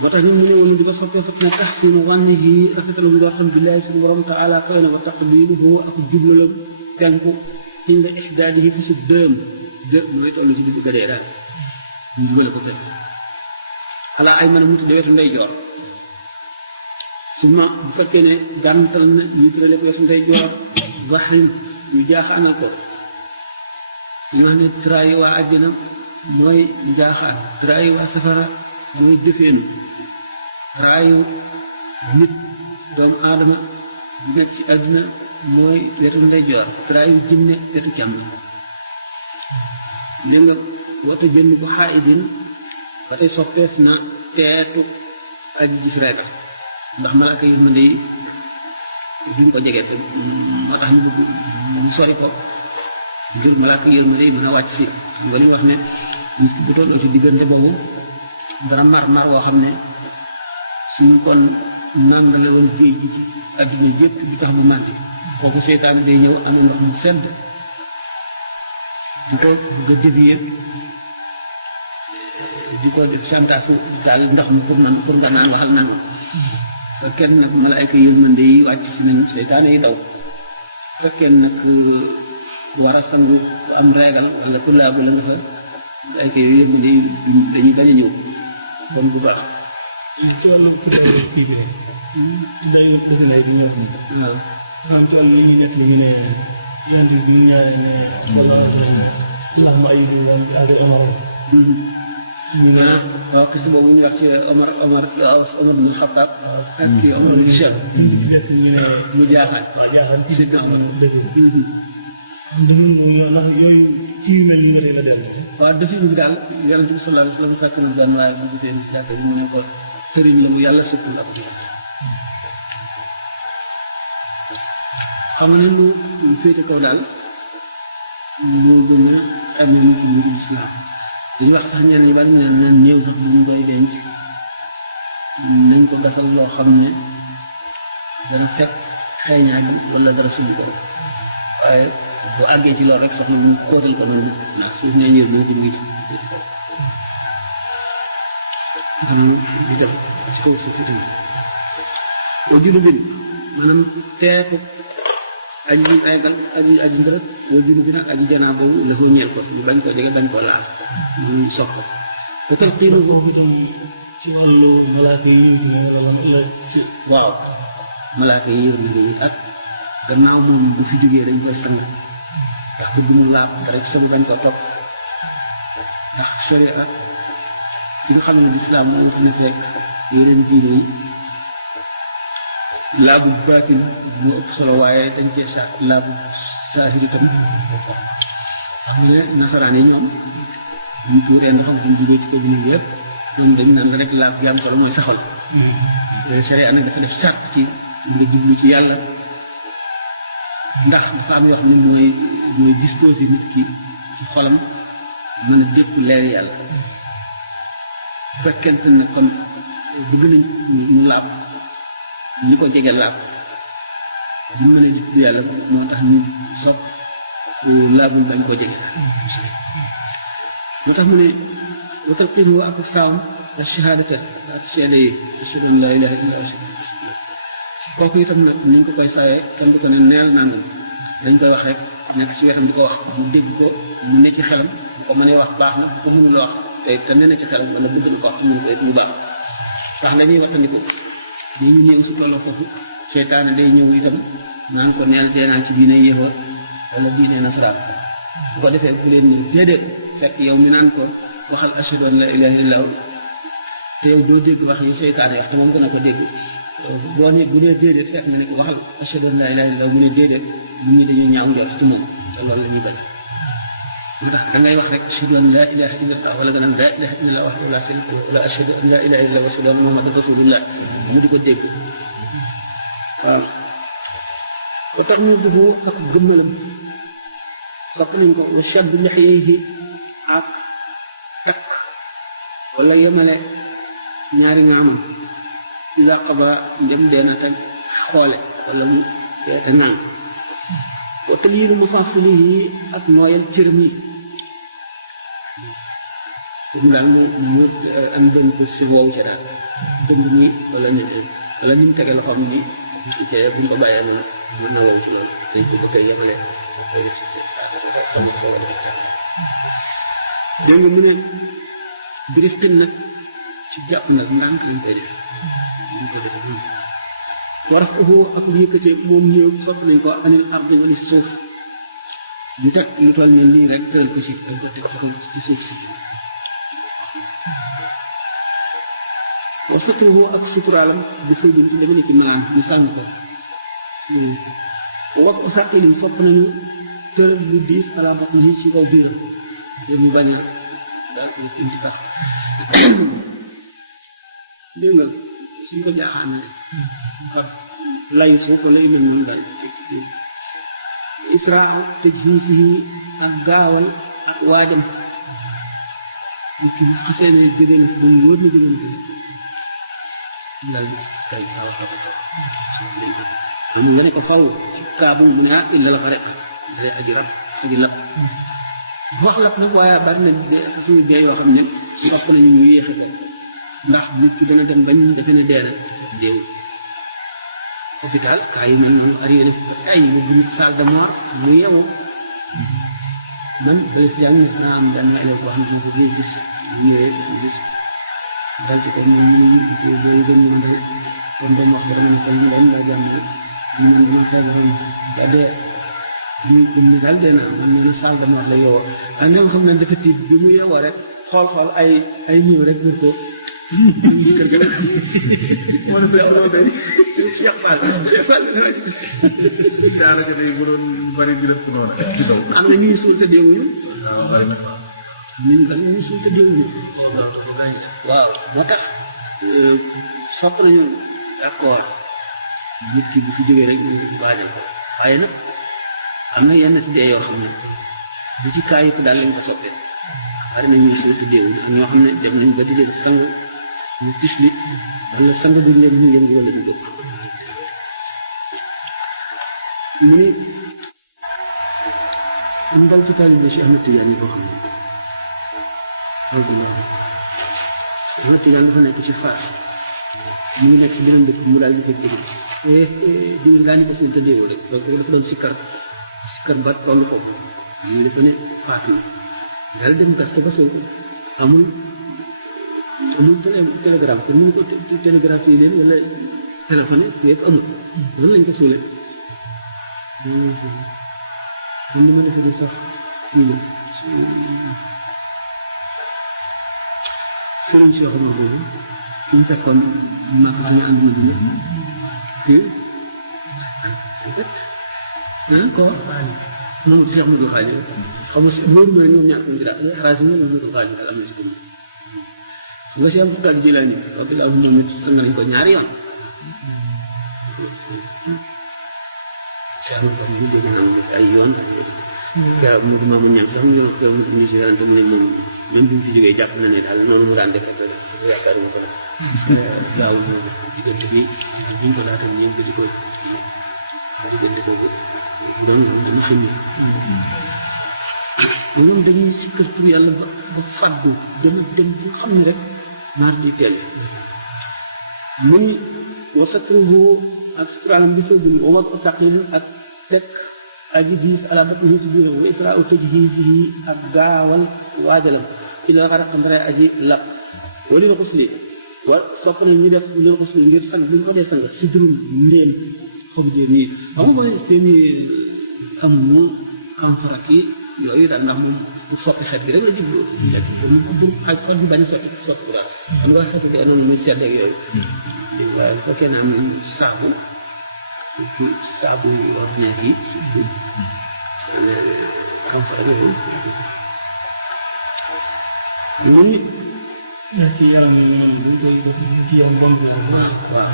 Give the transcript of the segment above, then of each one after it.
ba tax ñu mu ne woon di ba soppee fat na tax sinu wànni yi rafetalu nga xam billahi suñu borom taala koy na wa taqliluhu ak jublalam penku inda ihdaadihi fi si dëm mooy toll ci digg gadee daal ñu jubale ko fekk xalaa ay mën a mu tudde wetu ndey joor su ma bu fekkee ne gàntal na ñu tuddale ko wetu ndey joor waxin ñu jaaxaanal ko ñu wax ne traayi waa àjjana mooy jaaxaan traayi waa safara mooy jëfeenu traayu nit doomu aadama bu nekk ci àdduna mooy wetu ndeyjoor traayu jinne wetu càmm li nga wata jënd bu xaayidin ba tey soppeef na teetu aji gis rek ndax malaaka yi mën yi duñ ko jege te moo tax ñu sori ko ngir malaaka yërmande yi dina wàcc si xam nga li wax ne nit ki bu tolloo ci diggante boobu dana mar woo xam ne suñ kon nàngale woon géej gi ci àdduna yëpp bi tax mu màndi kooku seetaan day ñëw amul ndox mu sedd di ko bëgg a dévier di ko def chantage daal ndox mi pour nga naan waxal nangu ba kenn nag malaayka yërmande yi wàcc si nañu seetaan yi daw fekkee nag war a sangu ku am reegal wala ku laabu la nga fa ay kii yooyu yëpp dañuy bañ a ñëw kon bu baax. ci wàllu kii bi nday dëgg lay bi ñëw waaw am ci wàllu yi ñu nekk ñu ne yonent bi ñu ñaare ne wala ndax ma ay ak Omar ñu ne waaw kis boobu ñu wax ci Omar bin Xattaab ak kii Omar bin Cheikh ñu ne mu jaaxaan waaw jaaxaan si Omar dëgg ndax yooyu ci yu mel ñu nga dem waaw defi bi daal yonent bi sallallahu alayhi wa sallam fekk na benn waaye bu gisee ci jàkk bi mu ne ko tëriñ la bu yàlla sëpp la ko xam ne mu féete kaw daal moo gën a amee nit ci mbirum islam dañu wax sax ñenn ñi bari ñu ne néew sax bu ñu koy denc nañ ko gasal loo xam ne dana fekk xeeñaa gi wala dara subi ko waaye bu àggee ci loolu rek soxla mu xóotal ko noonu ndax suuf nee ñëw dina ci biir di def ci kaw suuf itam boo julu bi maanaam teeku aji ñu aygal aji mbërëb boo julu bi nag aji janaa boobu la ko ñeel ko ñu bañ ko jege bañ ko laal ñu sox ko ba tal xiinu ko ci wàllu malaaka yi la ci waaw malaaka yi yërmande yi ak gannaaw moom bu fi jógee dañ koy sang ndax bu mu laab rek sama bañ ko topp ndax sharia yi nga xam ne lislaam moo fi ne fekk yeneen diine yi laabu baatin moo ëpp solo waaye dañ cee sa laabu saahir itam xam ne nasaraan yi ñoom buñ tuuree ndoxam buñ jógee ci ko bi yëpp ñoom dañ naan rek laab gi am solo mooy saxal sharia nag dafa def sart ci nga jublu ci yàlla ndax dafa am yoo xam ne mooy disposé nit ki ci xolam mën a dékku leer yàlla bu fekkente ne kon bëgg nañ ñu laab ñi ko jege laab ñu mën a gis yàlla moo tax ñu sopp laabul bañ ko jege moo tax mu ne watal xiin wa ak saam ak shahadata ak seede yi ashhadu an laa ilaaha illa Allah kooku itam nag ni ñu ko koy sawee kenn du ko ne neel nangam dañ koy wax rek nekk ci wetam di ko wax mu dégg ko mu ne ci xelam bu ko mënee wax baax na bu ko mënul wax te ne na ci xelam wala bëgg na ko wax mënu koy mu baax ndax dañuy waxtandiku lii ñu ñëw si tolloo foofu seytaane day ñëw itam naan ko neel dee naa ci diine yéefar wala diine nasaraan bu ko defee ku leen ni déedéet fekk yow mi naan ko waxal ashhadu an laa ilaaha illallaah te yow doo dégg wax yu seytaane wax te moom ko na ko dégg boo ne bu dee déedéet fekk na ne ko waxal ashhadu an laa ilaaha illallaah mu ne déedéet nit ñi dañuy ñaaw njort ci moom te loolu la ñuy bañ moo tax da ngay wax rek ashhadu an laa ilaaha illallaah wala nga naan laa ilaaha illallaah wahdahu laa shariika lahu wala ashhadu an laa ilaaha illallaah wa ashhadu anna muhammadan rasuulullaah mu di ko dégg waaw ba tax ñu dufu ak gëmmalam sopp nañ ko wa shabb lixyayhi ak takk wala yemale ñaari ngaamam ila qada ndem deena teg xoole wala mu teete naan wa talyiinu mafaasilihi ak nooyal cërëm yi mu daal mu am benn position woowu ca daal dënd nii wala ni mu tege loxoom nii te bu ñu ko bàyyee noonu mën na wow ci loolu dañ ko bëgg a yemale dégg nga mu ne birif tin nag ci jàpp nag ndànk lañ koy def ñu ko def war ko ak yëkkatee moom ñëw sopp nañ ko anil ardi wala suuf ñu teg lu toll ne lii rek tëral ko ci dañ ko teg ci suuf si wa satruhu ak suturaalam di fëydul ci dama ne ci maanaam ñu sànni ko wax ko sàqilin sopp nañu tëral lu diis ala bopp ni ci kaw biiram te mu bañ a daal ko ci tax dégg nga suñ ko jaaxaane ak lay suuf wala yu mel noonu daal israa tajhiisihi ak gaawal ak waajam nit ki ci seen jëgën bu mu wër na jëgën bi dal tay taw am nga ne ko faw ci kaabu bu ne illa la fa rek day aji rab aji lab wax lab nag waaye bari na suñu dee yoo xam ne sopp nañu ñu yéexe ko ndax nit ki dana dem bañ defe ne dee na déew hôpital kaa yi mel noonu arrivé def ay bu nit salle de mort mu yeewu man bale si jàng naa am benn élève boo xam ne ko gis ñëwee gis dal ci ko ñu booy gën ñu ndaw kon doon wax dara ne ko ñu leen la jàmm ñu naan dama feebaroon ba dee ñu gëm ne daal dee na am na salle de mort la yeewoo ak nga xam ne dafa tiit bi mu yeewoo rek xool ay ñëw rek gën ko kër ga moo ne loolu day Cheikh Fall daanaka day bu doon bari di def ko noonu ci daw am na ñuy suul te deewuñu ñuy suul te deewuñu waaw moo tax sopp nañu d'accord nit ki bu fi jógee rek ñu waajal ko waaye nag am na yenn si dee yoo xam ne bu ci kaa yëpp daal lañ ko soppee bari na ñuy suul te deewuñu ak ñoo xam ne dem nañ ba di leen sang ñu tisli wala sang buñ leen ñu yëngu wala ñu jóg mu ne am daal ci taalibe Cheikh Ahmed Tidiane yi koo xam ne alhamdulilah Ahmed Tidiane dafa nekk ci Fass mu ngi nekk ci beneen dëkk mu daal di koy tëgg diwén daa ni ko suñu tëddeewu rek dafa doon sikkar ba toll ko ñu dafa ne faatu daal dem gas ko ba soo ko amul télégramme pour mënu ko télégraphe yi leen wala téléphoné yëpp amul loolu lañ ko suulee man ni ma defe di sax fii la sëriñ si waxuma boobu fi ñu fekkoon ma xam ne ànd na dina fii encore moom si xam na du xaaji xam nga si loolu mooy ñoom ñàkk ci daal xaraas yi ñoom na du xaaji daal am na si dund nga si am daal Jilaani wax dëgg am moom it sang nañ ko ñaari yoon Cheikh Ahmed ñu dégg naa def ay yoon garab mu ma mu ñaan sax ñu wax mu ñu ci yarante mu ne moom même bi mu fi jógee jàpp na ne daal noonu mu daan defee yaakaaruma ko daal moom diggante bi buñ ko laata ñeen di ko diggante boobu donc dama xam ne ñoom dañuy sikkar tur yàlla ba fàddu dem bu xam ne rek maar di teel mu ni wasatruhu ak suturaanam bi sëgg wa wad taqil ak teg aji diis ala batnihi ci biiram wa israu tajhiisihi ak gaawal waajalam ila xaraq ndare aji lap wali na xusli wa sopp na ñu def li na xusli ngir sang bu ñu ko dee sang sidrum ndéem xob jéem yi xam nga boo seen xamuñu kamfara kii yooyu daal ndax moom bu soppi xet bi rek la jublu lekk bu aj xol bi bañ a soppi soppi daal xam nga xetu bi noonu muy sedd ak yooyu waaye bu fekkee naa am saabu ordinaire yi kamfara yooyu moom nit ci yaram yi moom dañ koy def ci yow bon bi waaw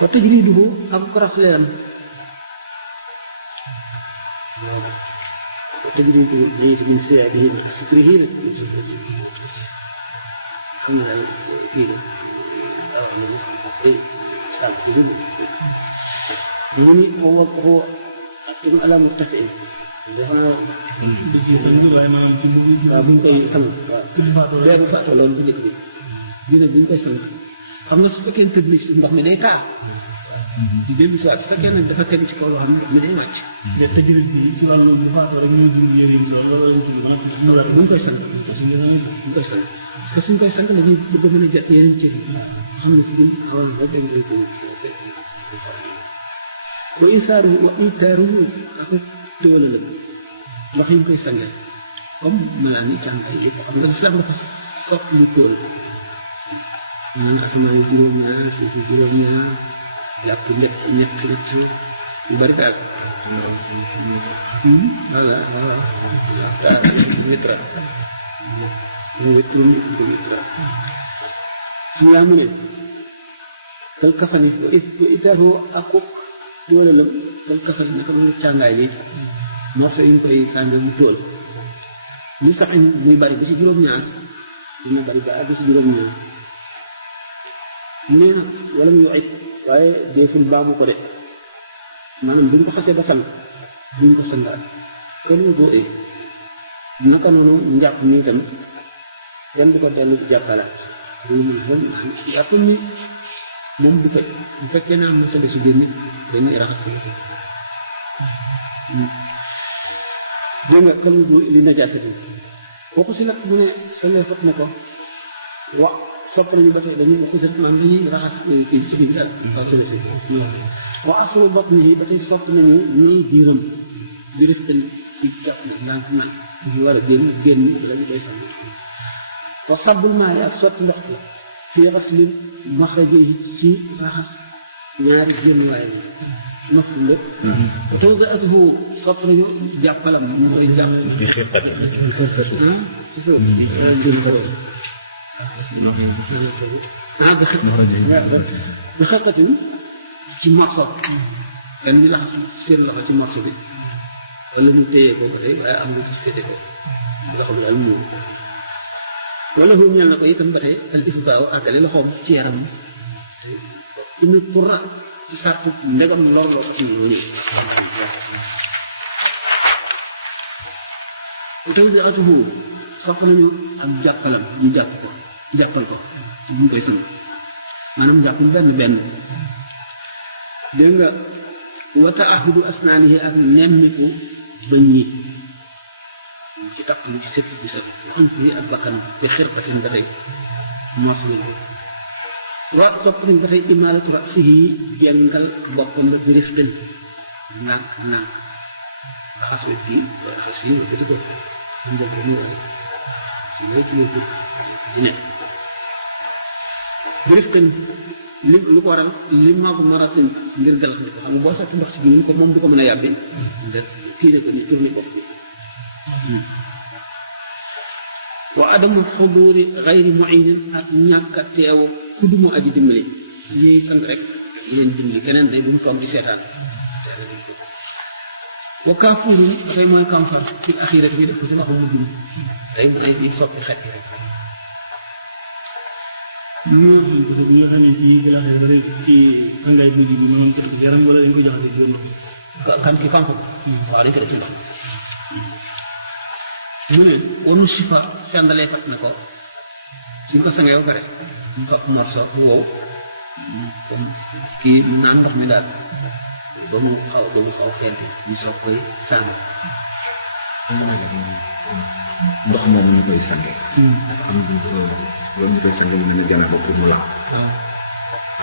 wa tajriduhu ak ko rafleeram tajriduhu dañuy min siyaabihi ak sikrihi nag xam na daal kii la waaw loolu ay saabu ko jënd mu ni wa ak ibn alamu tafe waaw di ci sang waaye maanaam ci mu waaw bu ñu koy sang waaw weer bu faatoo loolu bu njëkk bi jëne bu ñu koy sang xam nga su fekkee tëdd na ci ndox mi day taal di dellu si waat su fekkee ne dafa tegu ci kaw loo xam ne ndox mi day wàcc mais te jullit bi ci wàllu bu faatoo rek ñuy dund yére yi loolu bu ñu koy sang parce que bu ñu koy sang parce que suñ koy sang dañuy bëgg a mën a jot yeneen cër yi xam ne fi ñu xawoon ba dégg dañ ko wa itaaruhu ak tëwala la ndox yi ñu koy sangee comme malaan yi càngaay yëpp xam nga lislaam dafa sopp lu tóol naan asamaan yi juróom-ñaar suuf yi juróom-ñaar yàpp ñett yu bari daal voilà waaw witra witrum witra suñu laa mu ne kal kafani wa itaaruhu ak tóola la kal kafani naka mën a càngaay bi morso yi ñu koy sànge mu tóol mu sax muy bari ba ci juróom-ñaar dina bari ba àgg ci juróom-ñaar nee na wala muy ay waaye deeful baamu ko de maanaam buñ ko xasee ba sang duñ ko sangaat kenn boo ee naka noonu njàpp nii tamit kenn du ko dellu jàppalaat jàpp ni moom du ko bu fekkee naa am sale su génne dañuy raxas ko dégg nga comme li najaasati kooku si nag mu ne salee foog ne ko wa sopp nañu ba tey dañuy waxu set man dañuy raxas kii si biir daal si wa aslu bopp ni ba tey sopp nañu ñuy biiram bi def tamit ci jàpp ne daa ko man ñu war a génn lañu koy sànni wa sabbul maay ak sotti ndox ko fii xasli maxraji ci raxas ñaari génnuwaay bi nopp lépp tawga atuhu sopp nañu jàppalam ñu koy jàpp ci xirtat ci suuf jëm ko bi xirtatin ci morso kenn ñu laxas seen loxo ci morso bi wala ñu téye ko ba tey waaye am na ci féete ko loxo bi daal muur wala fu ñeel na ko itam ba tey al ifdaaw àggale loxoom ci yaram inu pura ci sartu ndegam lor loo ci ñooñu taw di atuhu sopp nañu ak jàppalam ñu jàppal ko ci buñ koy sang maanaam jàppul benn dégg nga wa taahudu asnaanihi ak nemmiku bëñ yi ci takk lu ci sëpp bi sa xam fii ak bakkan te xirqatin ba tey mos nañu wa sopp nañ ba tey imaalatu rasihi jengal boppam la bi rifqin nànk raxas wet kii raxas fii nga ko njëkk mu rek yóbbu ci nekk bi rifqin li lu ko waral li maabu maratin ngir galax ni ko xam nga boo sotti ndox ci bi ko moom du ko mën a yàbbi nga kii ne ko ni tourné bopp bi wa adamu xuduri xayri muinin ak ñàkk a teew ku duma aji dimbali ñuy sant rek yéen dimbali keneen day duñ toog di seetaan wa kaafuurun ba tey mooy kamfar ci axirat bi def ko ci waxu mu dund tey bu tey di soppi xet ñoo xam ne ci jaaxee ba léegi ci sangaay bi bi maanaam ci yaram wala dañ ko jaxase ci yoon kan ki kamfar waaw dañ ko def ci ndox mu ne wanu sifa fendalee fat na ko suñ ko sangee ba pare ñu fab morso wow comme kii mu naan ndox mi daal ba mu xaw fent ñu soog koy sàng ndox moom ñu koy sange am loolu ñu koy sange ñu mën a jana bopp pour mu laal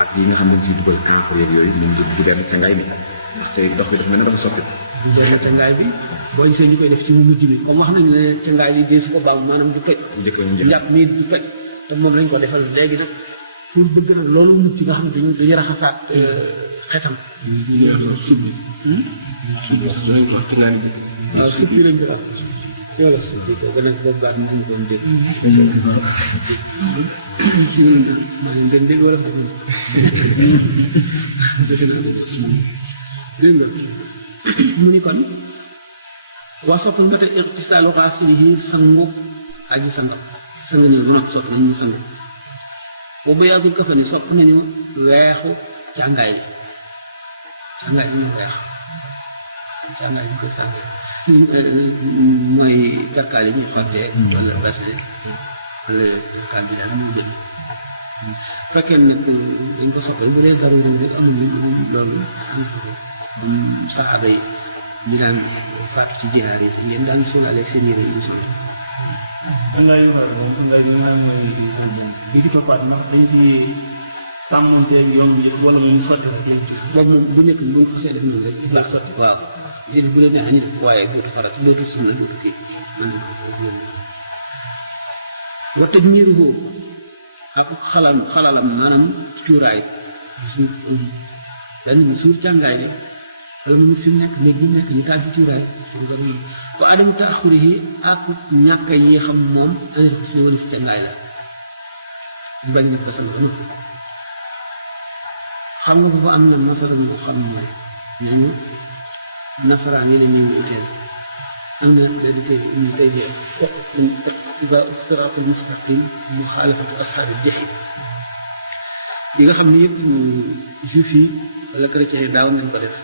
ak yi nga xam ne ci dugal encre yooyu moom du benn sangaay mi ndaxte ndox bi dafa mel ne dafa soppi benn cangaay bi boo gisee ñu koy def ci mu mujj bi comme wax nañ ne cangaay bi dee su ko baam maanaam du toj njàpp nii du toj te moom lañ ko defal léegi nag pour bëgg nag loolu mucc nga xam ne dañu raxasaat xetam subbi lañ ko cangaay bi waaw suppi lañ ko wax wala suppi ko beneen boobu baat ma amu ko mu dégg maa ngi leen dégg wala xam dégg nga mu ni kon waa sopp nga te irtisaalu xaasilihi sangu aji sangam sang nañu lu nag sopp nañu sang boobu yaagul kafa ni sopp nañu weexu càngaay bi ñu weex sàngaay ñu ko sàngaay mooy jàkkaal yi ñu xottee wala basale wala jàkkaal bi daal moo gën fekkee nag dañ ko soxla bu dee dara dem rek amuñu loolu saxaaba yi ñu daan faatu ci jihaar yi ngeen daan sulaale seen yére yi sol dangay waxal moom dangay maanaam mooy bi ci toppaat ndax dañ ci sàmmanteeg yoon bi wala ñu sotti rek boobu moom bu nekk bu ñu ko xasee def moom rek la sotti waaw jël bu la neexee ñu def waaye dootu farat dootu sunna dootu kii man wa tajmiiruhu ak xalalam maanaam cuuraay dañ suur jàngaay bi wala mu fi mu nekk néeg bi mu nekk ñu taal ci cuuraay wa adam taaxurihi ak ñàkk yi xam moom anit ko si wala si jàngaay la bañ na ko sang xam nga foofu am na masala bu xam mooy nañu nasaraan yi dañuy wuteel am na benn tey ñu tey siraatul mustaqim muxaalafatu ashaabil jahiim yi nga xam ne yëpp juif yi wala chrétien yi daaw nañ ko def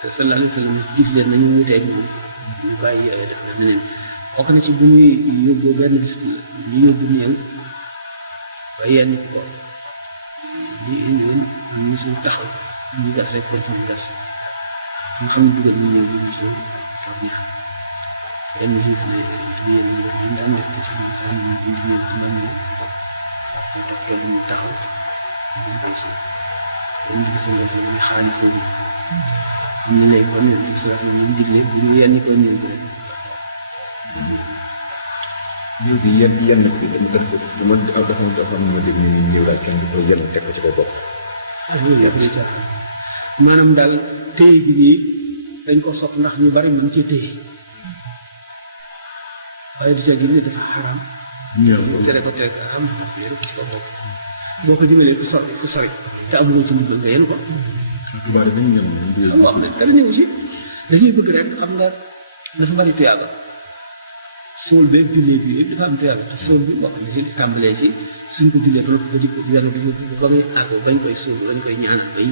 te sallallahu alayhi wa sallam jif leen nañu wuteeg ñoom ñu bàyyi yooyu def na leen bokk na ci bu ñuy yóbbu benn bis ñu yóbbu ñeel ba yenn ci ko ñu indi woon musul taxaw ñu gas rek def ñu gas ñu xam ne dugal ñu ñëw bi musul toog ñaar benn juif ne yéen ñu daan nekk ci suñu sànni ñu indi ñëw ci mbañ ñu toog kenn ñu taxaw ñu bay si dañ gis nga sa ñu xaali foofu am na léegi kon ñu sa ñu digle bu ñu yenn ko ñu ko ñëw bi yenn ko bi dañu def ko dama dafa am ñu dégg ñu ñëw daal kenn du ko yenn teg ko ci ko bopp maanaam daal téye bi nii dañ ko sopp ndax ñu bari ñu ci téye waaye du ca gën dafa xaraam ñëw tere ko teg am yéen ci ko bopp boo ko dimbalee ku sori te amuloo ci ndigal nga yéen ko xibaar dañu ñëw wax ne dara ñëw ci dañuy bëgg rek xam nga dafa bari tuyaaba sool beeg jullee bi yëpp dafa am tuyaaba te sool bi wax na ci tàmbalee ci suñ ko jullee trop ba di ko yàlla ba muy àgg bañ koy sool dañ koy ñaan bay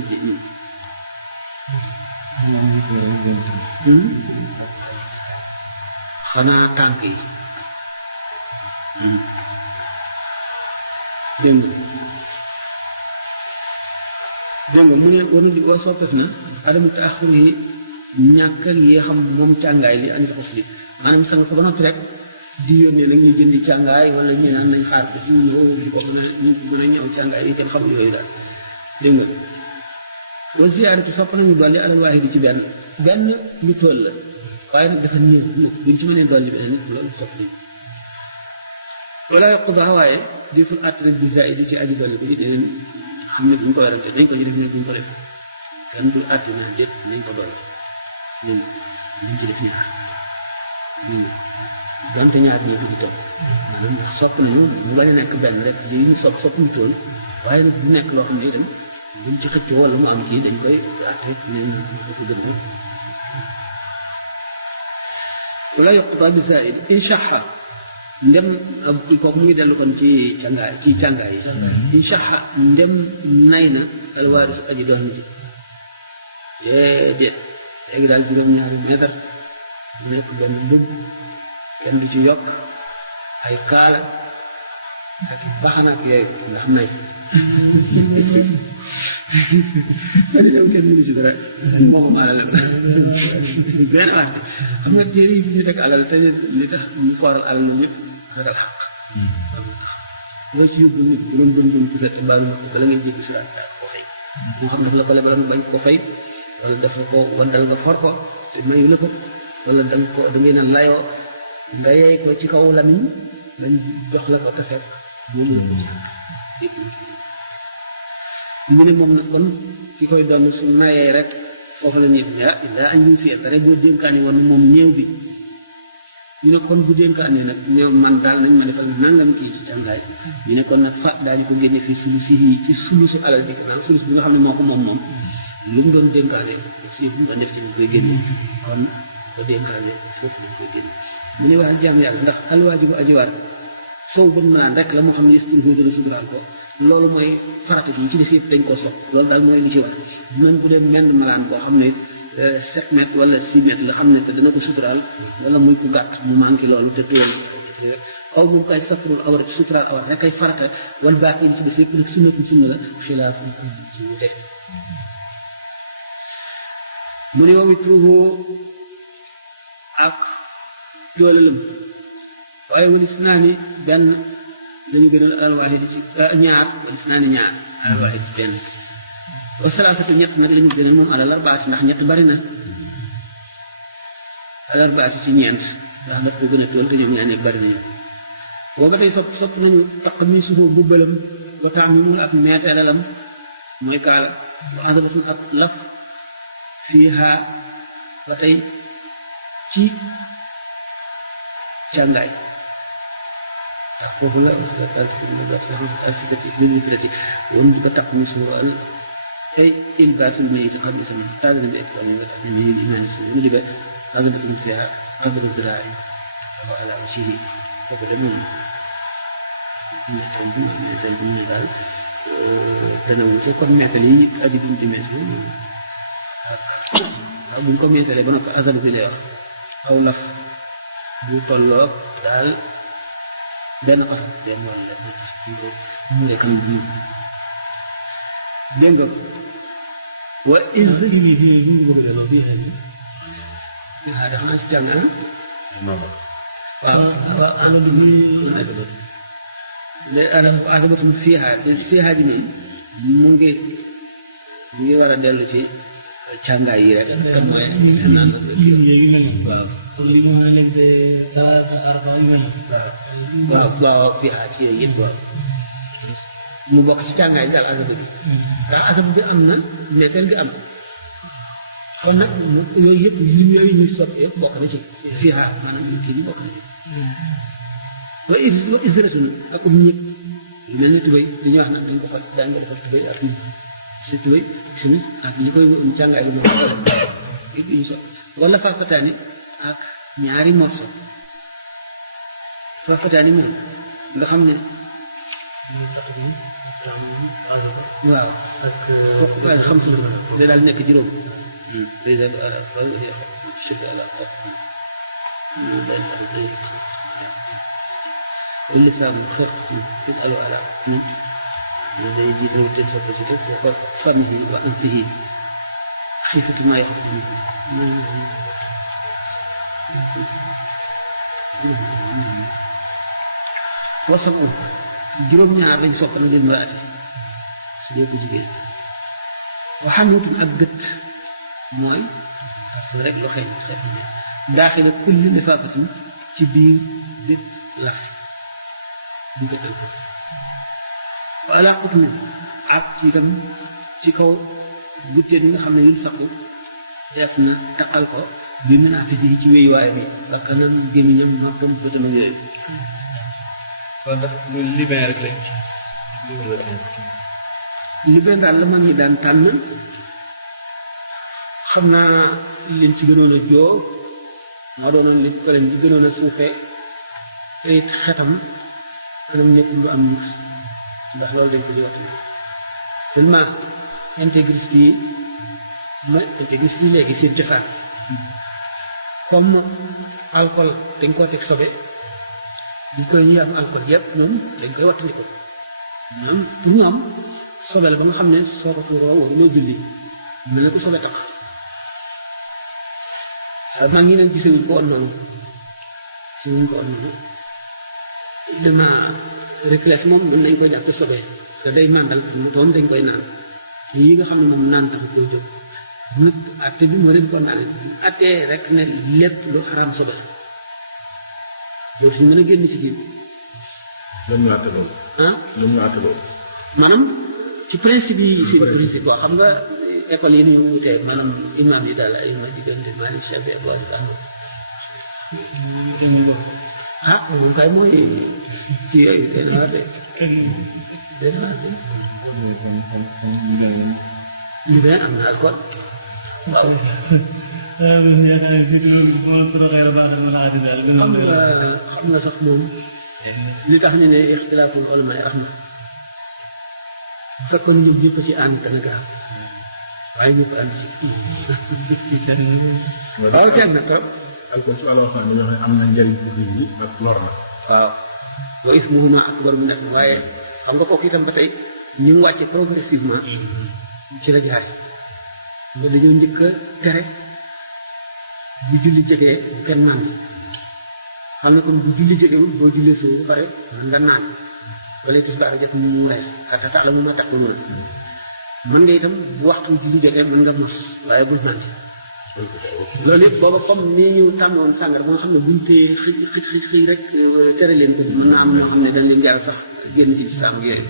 xanaa tànk yi dégg nga mu ne war na di waa soppet na adamu taaxur yi ñàkk ak yi xam moom càngaay li andi xos li maanaam sang ko ba noppi rek di yónnee nag ñu jëndi càngaay wala ñu naan nañ xaar ba ñu ñëw di ko mën a ñëw càngaay yi kenn xam yooyu daal dégg nga wa ziyaaratu sopp nañu dolli alal waaye di ci benn lu toll la waaye nag dafa néew nag buñ ci mënee dolli beneen nit loolu sopp nañu wala yaqda waaye deful at rek bi zaidi ci aji dolli ko ci deneen xam ne buñ ko werante nañ ko ci def ne buñ ko def kenn du àtt na déet nañ ko dolli nañ ci def ñaar donte ñaar ñi dugg topp maanaam ndax sopp nañu mu bañ a nekk benn rek yi ñu sopp ñu tool waaye nag bu nekk loo xam ne itam buñ ci xëccoo wala mu am kii dañ koy àtte ne ko gën rek wala yoquta bi zaid inchaha ndem kooku mu ngi dellu kon ci càngaay yi inchaha ndem nay na alwaaris aji doon nit déet léegi daal juróom-ñaari meetar bu nekk benn mbubb kenn du ci yokk ay kaala ak baxana ak yooyu nga xam nay wala yow kenn mënu ci dara moom alalam benn wax xam nga téere yi ñu teg alal te li tax ñu fooral alal na ñëpp ragal xaq loo ci yóbbu nit bu doon doon ku set mbaa bala ngay jéggi siraat daa ko fay moo xam daf la ko lebal bañ ko fay wala daf la ko wandal nga for ko te mayu la ko wala da ngay na layoo nga yey ko ci kaw lamiñ dañ jox la ko te fekk moom la ko ñu ne moom nag kon ki koy doon su mayee rek foofu la ñuy daa añ ñu fiyee rek boo dénkaani woon moom néew bi ñu ne kon bu dénkaane nag néew man daal nañ ma defal nangam kii ci càngaay ñu ne kon nag fa daal di ko génne fii sulusi yi ci sulusu alal dikk naan sulus bi nga xam ne moo ko moom lu mu doon dénkaane si bu nga def ci mu koy génne kon ba dénkaane foofu lañ koy génne mu ne wax jaam yàlla ndax alwaajibu ajiwaat soow ba mu naan rek la moo xam ne yëstin koo gën a suturaal ko loolu mooy farata ji ci def yëpp dañ koo sopp loolu daal mooy li ci war même bu dee menn malaan boo xam ne 7 mètres wala 6 mètres la xam ne te dana ko suturaal wala muy ku gàtt mu manqué loolu te tuyal aw mu koy satrul awra suturaal awra rek kay farata wala baax yi ci des yëpp rek sunnatu sunna la xilaaf ci wute mu ne yow itruhu ak doolelam waaye walis naa ni benn dañu gënal alwaxid ci ñaar walis naa ni ñaar alwaxid ci benn wa salaasatu ñett nag la ñu gënal moom alal arbaati ndax ñett bari na alal arbaati ci ñeent ndax daf ko gën a tool te ñoom ñaa nekk bari nañu boo ba tey sopp nañu taq mi suufoo bubbalam ba taam mi mul ak meeteelalam mooy kaala bu asabatun ak laf fii xaa ba tey ci càngaay ndax foofu la asikati lilifrati wam di ko taq mi suural ay ilbaasul mayit xam ne sama taabana bi ekkoon nga tax ne ni imaani si mu liba azabatun fiha arbatu ziraai wa ala wajhihi kooku de moom mettal bi ñu daal dana wute comme mettal yi abi duñ di mees ak buñ ko mettalee ba noppi azab bi lay wax aw laf bu tolloog daal benn xasam benn wàll def mu rek am bi dégg nga wa is kii bi fii ñu ngi bëgg a wax bii xëy ah dafa naa si jàng ah waaw waaw am na ni léegi asabatum fiihaa ji moom mu ngi war a dellu ci càngaay yi rek te mooy naan yu mel noonu waaw kon li mu nekk de salaata afa yu mel noonu waaw fiihaa ci yooyu yëpp waaw mu bokk ci càngaay daal asaba bi ndax asaba bi am na metteel gi am kon nag yooyu yëpp lim yooyu ñuy sopp yëpp bokk na ci fiihaa maanaam kii bi bokk na ci wa isratun ak ñëpp yu mel ni tubéy li ñuy wax nag dañ ko fal daañu ko defal tubéy ak si tubéy simis ak li koy càngaay bi moom yëpp ñu sopp wala farfataani ak ñaari morso farfataani moom nga xam ne waaw waaye xam sa day daal nekk juróom déjà واللسان خف يسأل على الذي يجيب له تنسى فمه وأنفه خيفة ما يخرج منه وصلوا juróom ñaar lañ sopp na leen maraati su dee ko jigéen waxanutum ak gët mooy rek lu xëy daaxila kulli lifafatin ci biir bépp laf di ko tënk wala xutmi ak itam ci kaw guttee yi nga xam ne yun saqu def na taqal ko bi mun a fisi ci wéyuwaay bi ak kanam gémmiñam noppam bëtam ak yooyu waaw ndax loolu libin rek lañ libin daal la mag ñi daan tànn xam naa liñ ci gënoon a joo moo doonoon li ko leen di gënoon a suufee te it xetam anam ñëpp lu am mux ndax loolu dañ ko di wax seulement intégriste yi léegi seen jëfaat comme alcool dañ koo teg sobe di koy ñuy am alcool yëpp ñoom dañ koy wattandi ko maanaam pour ñoom sobe la ba nga xam ne soo ko tuuroo wala loo julli mel ne ko sobe tax maa ngi leen gisewuñ ko woon noonu gisewuñ ko woon noonu dama réclès moom mën nañ ko jàppe sobe te day màndal mu toon dañ koy naan yi nga xam ne moom naan tax koy jóg nag atte bi moo leen ko naan attee rek ne lépp lu xaraam sobe doo fi mën a génn ci biir lan ñu àtte loolu. ah lan ñu àtte loolu. maanaam ci principe yi si principe boo xam nga école yi ñu wutee maanaam imam yi daal ay ma diggante Malik Shafi ak waa tàng ah moom kay mooy kii yooyu benn waa de benn waa de li benn am na alcool waaw xam nga sax moom li tax ñu ne ixtilaaful ulama rahma fekkoon ñu jëpp ci ànd dana gaaw waaye ñëpp ànd ci waaw kenn ko alcool su àlla xam ne dañoo am na njëriñ pour nit ñi ak lor na waaw wa ismuhuma akbar min nafsi waaye xam nga kooku itam ba tey ñu ngi wàcce progressivement ci la jaare ba dañoo njëkk a tere bu julli jegee kenn naan xam ne kon bu julli jegewul boo jullee suuf ba pare nga naan wala tisbaar jot mu rees xata taala mu ma tax ko noonu mën nga itam bu waxtu julli jotee mën nga mos waaye bul naan loolu yëpp booba comme ni ñu tàmmoon sàngar ba nga xam ne buñ téye xëy rek tere leen ko mën na am ñoo xam ne dañ leen jaar sax génn ci lislaam ak yooyu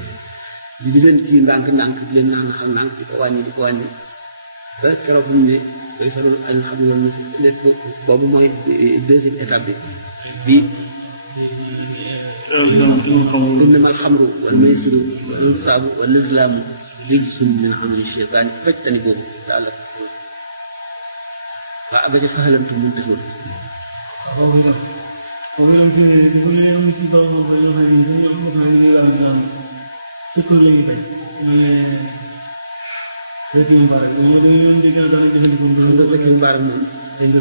di leen kii ndànk-ndànk di leen naan xam ndànk di ko wàññi ba keroog bu ñu ne day farul añ xam ne ne boobu mooy deuxième étape bi إنما الخمر والميسر والأنصاب والأزلام رجس من عمل الشيطان فاجتنبوه لعلكم تفلحون فأبدا فهل أنتم منتهون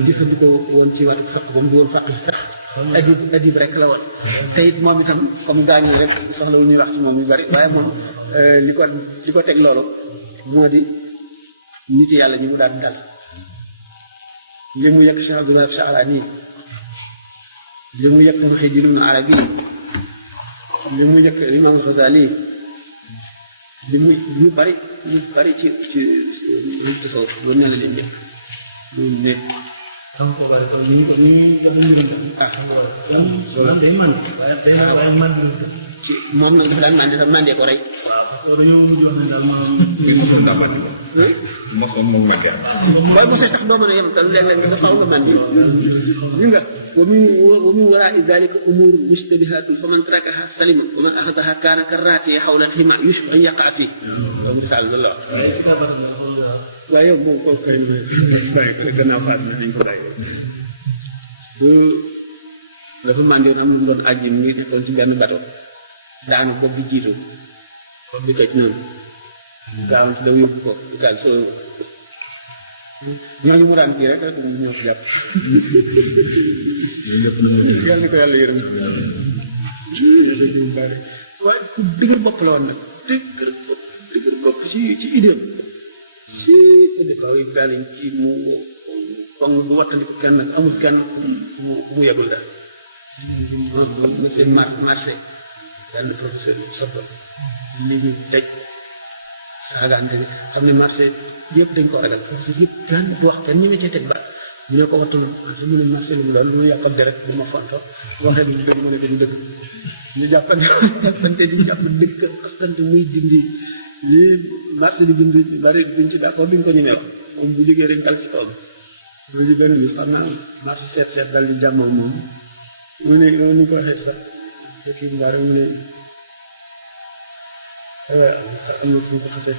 jëfandikoo woon ci wàllu faq ba mu di woon faq sax adib rek la woon te it moom itam comme gaañ rek soxla wu ñuy wax ci moom yu bari waaye moom li ko teg loolu moo di nit yàlla ñu ko daan dal li mu yegg Cheikh Abdoulaye Chaarani li mu yegg Muhyiddin Ibn Arabi li mu yegg Imam Ghazali lu bari ci tasawuf lu ne la leen def lu nekk ci moom nag dafa daan naan dafa nandee ko rek mosoon moom màgge waaye mosee sax doo mën a yem tam léeg-léeg nga xaw nga nandi li nga wa min warai dalika umur mushtabihatun fa man tarakaha salima wa man axadaha kaana karraati xawla alxima yushbi an yaqa fi misaal loolu la waaye yow moom kooku kay bàyyi ko gannaaw faat na dañ ko bàyyi dafa màndoon am lu mu doon àjji mu ngi nekkoon ci benn bato daanu bopp bi jiitu bopp bi toj noonu gaawante daw yóbbu ko daal soo ñooñu mu daan kii rek mu ñoo ko jàpp yàlla na ko yàlla yërëm bari waaye ku dëgër bopp la woon nag dëgër bopp ci idéem si dëkkaw yi daal ci mu fong bu wattandiku kenn nag amul kenn mu yegul daal comme monsieur marché benn professeur soto léegi tëj saagaante bi xam ne marché yëpp dañ ko ragal parce que yëpp kenn du wax kenn ñu ne ca teg ba ñu ne ko wattul te mu ne marché lu mu doon lu ma yàqal deret bu ma fonto waxee bi dëgg mu ne dañu dëgg ñu jàppante di jàpp dëgg askante muy dindi lii marché bi bind bari duñ ci d'accord duñ ko ñemee wax moom bu jógee rek dal ci kaw bi lu benn bis xam naa marché seet dal di jàmmoo moom mu ne loolu ñu ko waxee sax kii mbaare mu ne am na fu ko xasee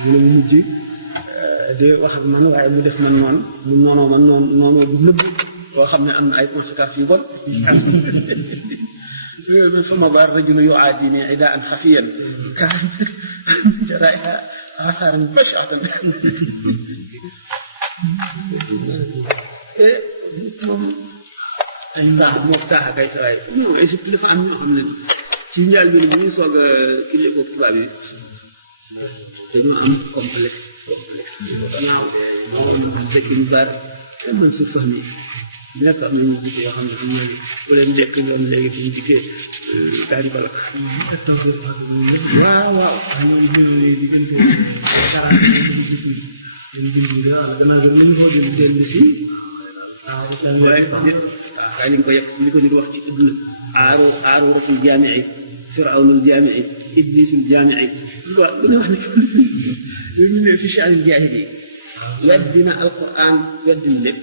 mu ne mu mujj di wax ak man waaye mu def man noonu mu noonoo man noonoo bu nëbb boo xam ne am na ay conséquences yu bon من ثم بار الرجل يعاديني عداء خفيا كان جرائها آثار بشعة moom taaxa kay sa waay non Égypte dafa am ñoo xam ne ci njaal bi bu ñu soog a kile ko tubaab yi dañoo am complexe gannaaw moom Zekin Bar kenn mën suuf sax ni nekk am nañu jikko yoo xam ne dañu léegi bu leen njëkk ñoom léegi bu ñu dikkee daal di ko lakk waaw dellu si waaye kaay li nga ko yegg li ko nit wax ci adduna aaruuratul jaamii firawnul jaamii iblisul jaamii waaw lu ne wax ne lu ñu ne fi shaanil jaahili weddina alquran weddina lépp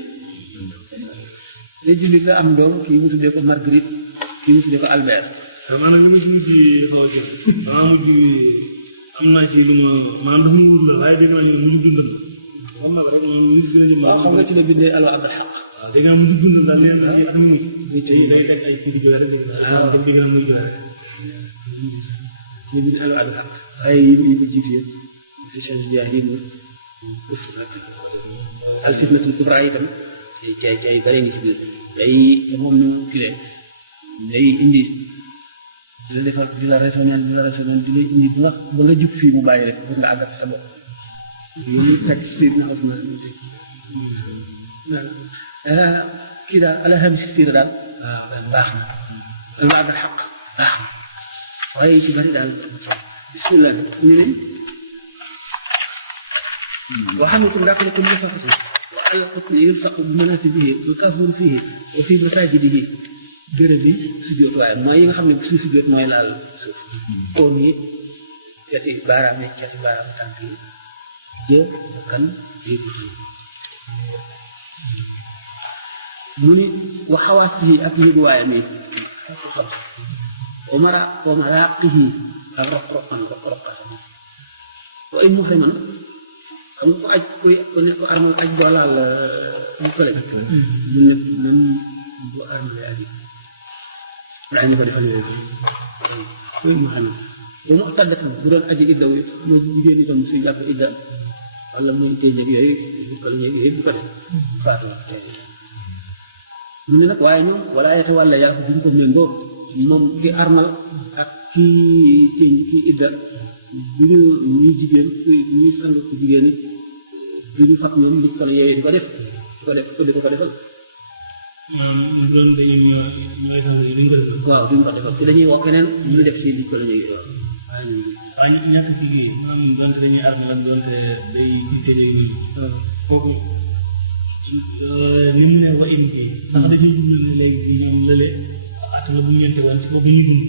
day jullit la am doom kii mu tuddee ko Marguerite kii mu tuddee ko Albert maanaam li ma ci mujj xaw a jël maanaam am naa ci lu ma maanaam dafa ma wóor la waaye dégg naa ñu mu dundal xam naa ko rek waaw xam nga ci la bindee alo abdul xaq waaw dégg naa mu dundal daal leen daal ak muy tey day fekk ay kii di jooy rek waaw dégg naa muy jooy rek ñu bind alwaadu xaq waaye yi ko jiitu yëpp si change jaay yi mu ëf rek alfitnatul kubra itam cay bare ngi ci biir day moom nu kiree day indi di la defal di la raisonné di la indi ba nga jub fii mu bàyyi rek pour nga àggat sa bopp yooyu fekk Seydina Usmaan ñu teg kii daal alham si siira daal baax na alwaadu xaq baax na waaye ci bari daal bismillah ñu ne وحملة داخل كل نفقة وعلى القتل يلصق بمنافذه والكافر فيه وفي مساجده جربي سجود waaye mooy yi nga xam ne su sujjóot mooy laal suuf oom yi cati baaraam yi cati baaraam tànk yi jë kan yéegi mu ni wa xawaas yi ak yëguwaayam yi wa maraaqihi ak roq-roqan wa in muhriman xam nga ko aj ko ne ko armal aj doo laal ñu ko lekk mu ne même bu armale aji daañu ko defal yooyu koy mu xam ne bu mu tàddatan bu doon aji idda wi moo jigéen itam suy jàpp idda wala muy tey njëg yooyu bukkal ñeeg yooyu bu ko def faatu mu ne nag waaye ñoom wala ayete wàlla yaa ko duñ ko méngoo moom ki armal ak kii idda bu ñu ñuy jigéen ñuy sang ko jigéen ñi du ñu fat ñoom bu ko yeewee di ko def di ko defal mu doon dañuy ñëw duñ ko defal waaw duñ ko defal te dañuy wax keneen ñu def ci diñ ko la ñuy waaye ñàkk jigéen maanaam donte dañuy armalam donte day jiite yooyu kooku ni mu ne wa in bi ndax dañuy dund ne léegi si ñoom lële at la bu ñu leen teewoon si boobu ñuy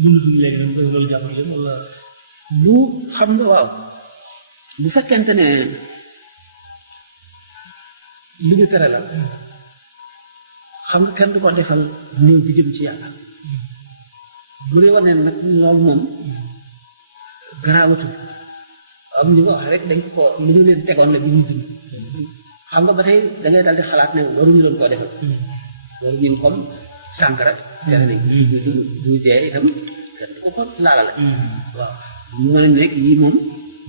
dund duñu léegi dama koy loolu jàppale wala bu xam nga waaw bu fekkente ne li ñu tere la xam nga kenn du ko defal néew bi jëm ci yàlla bu dee wane nag loolu moom garaawatul am ñu nga wax rek dañ ko lu ñu leen tegoon la bi ñuy dund xam nga ba tey da ngay daal di xalaat ne waruñu leen koo defal waruñu comme sàngara tere nañ du dee itam kenn du ko laalale waaw ñu mën a nekk yii moom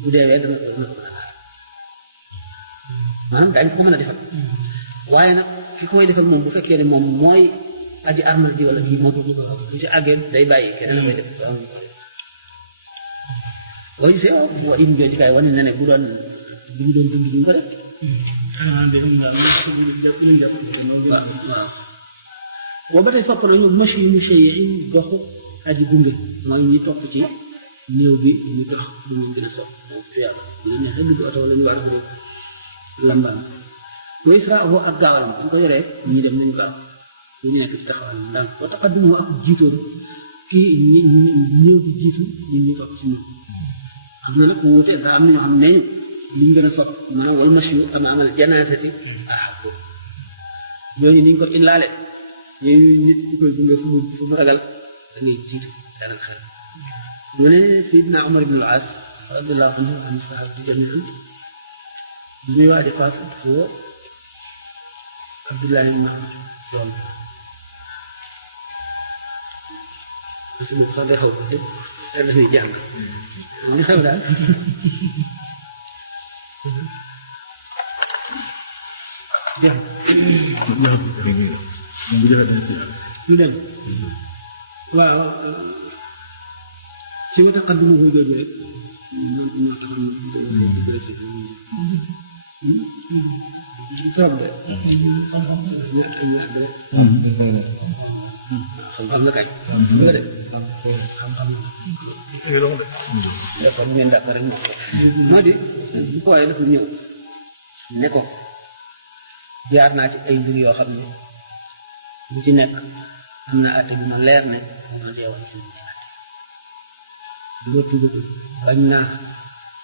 bu deewee dana ko mën a laal maanaam daañu ko mën a defal waaye nag ki koy defal moom bu fekkee ne moom mooy aji armal ji wala kii moom bu ci àggee day bàyyi keneen a koy def boo gisee wa im joo ci kaay wane na ne bu doon bu ñu doon dund duñ ko def waaw waaw ba tey sopp nañu machi yu mushayiin doxu aji gunge mooy ñi topp ci néew bi ñu dox bu ñu gën a sopp tuyaab bu ñu neexee dugg oto wala ñu war a def lambaam wa israahu ak gaawalam dañ ko yoree ñu dem nañu gaaw bu ñu nekk ci taxawal ndànk wa taqaddumu ak jiitoon kii néew bi jiitu ñun ñu topp ci ñun am na nag wuute daa am na ñoo xam ne li ñu gën a sopp maanaam wal machi yu amaamal janaasati ahaqu ñooñu ni ñu ko inlaale yooyu nit ku koy gunge fu mu ragal da ngay jiitu dalal xel mu ne Seydina Umar ibn al-As radiyallahu anhu an sahabati jamian bi muy waaj a faatu foo Abdullahi ibn Mas'ud doom parce que sax day xaw ko dëpp te dafay jàng li xew daal jeex ñu dem waaw ci wata xaddu mu jooju rek trop de ñàkk rek xam-xam la kañ nga de xam-xam dafa ngeen dàq rek moo di bu ko waaye dafa ñëw ne ko jaar naa ci ay mbir yoo xam ne bu ci nekk am na àtte bu ma leer ne ma deewal ci àtte boo tudd bañ naa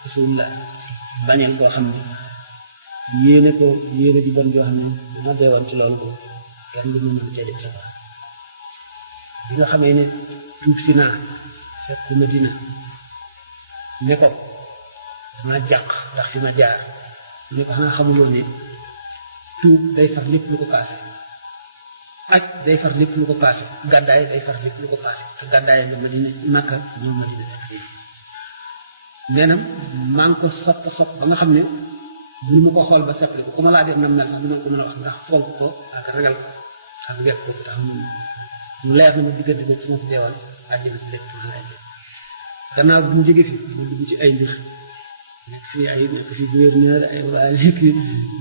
rasulullah bañal koo xam ne yéene ko yéene di bon joo xam ne ma deewal ci loolu ko kenn du ma mën cee def sa bi nga xamee ne tuub si naa fekk Madina ne ko dama jàq ndax fi ma jaar ne ko xanaa xamuloo ne tuub day far lépp lu ko paase aj day far lépp lu ko passé gàddaay day far lépp lu ko passé te gàddaay nga Madina Makka ñoom Madina fekk si nee na maa ngi ko sopp ba nga xam ne bu ma ko xool ba seppali ko ku ma laajee nam mel sax du ma ko mën a wax ndax fonk ko ak ragal ko ak wet ko tax mu leer na ma diggante ko su ma fi deewal àjjana bi lépp ma lay gannaaw bi mu jógee fi mu dugg ci ay mbir nekk fii gouverneur ay waa léegi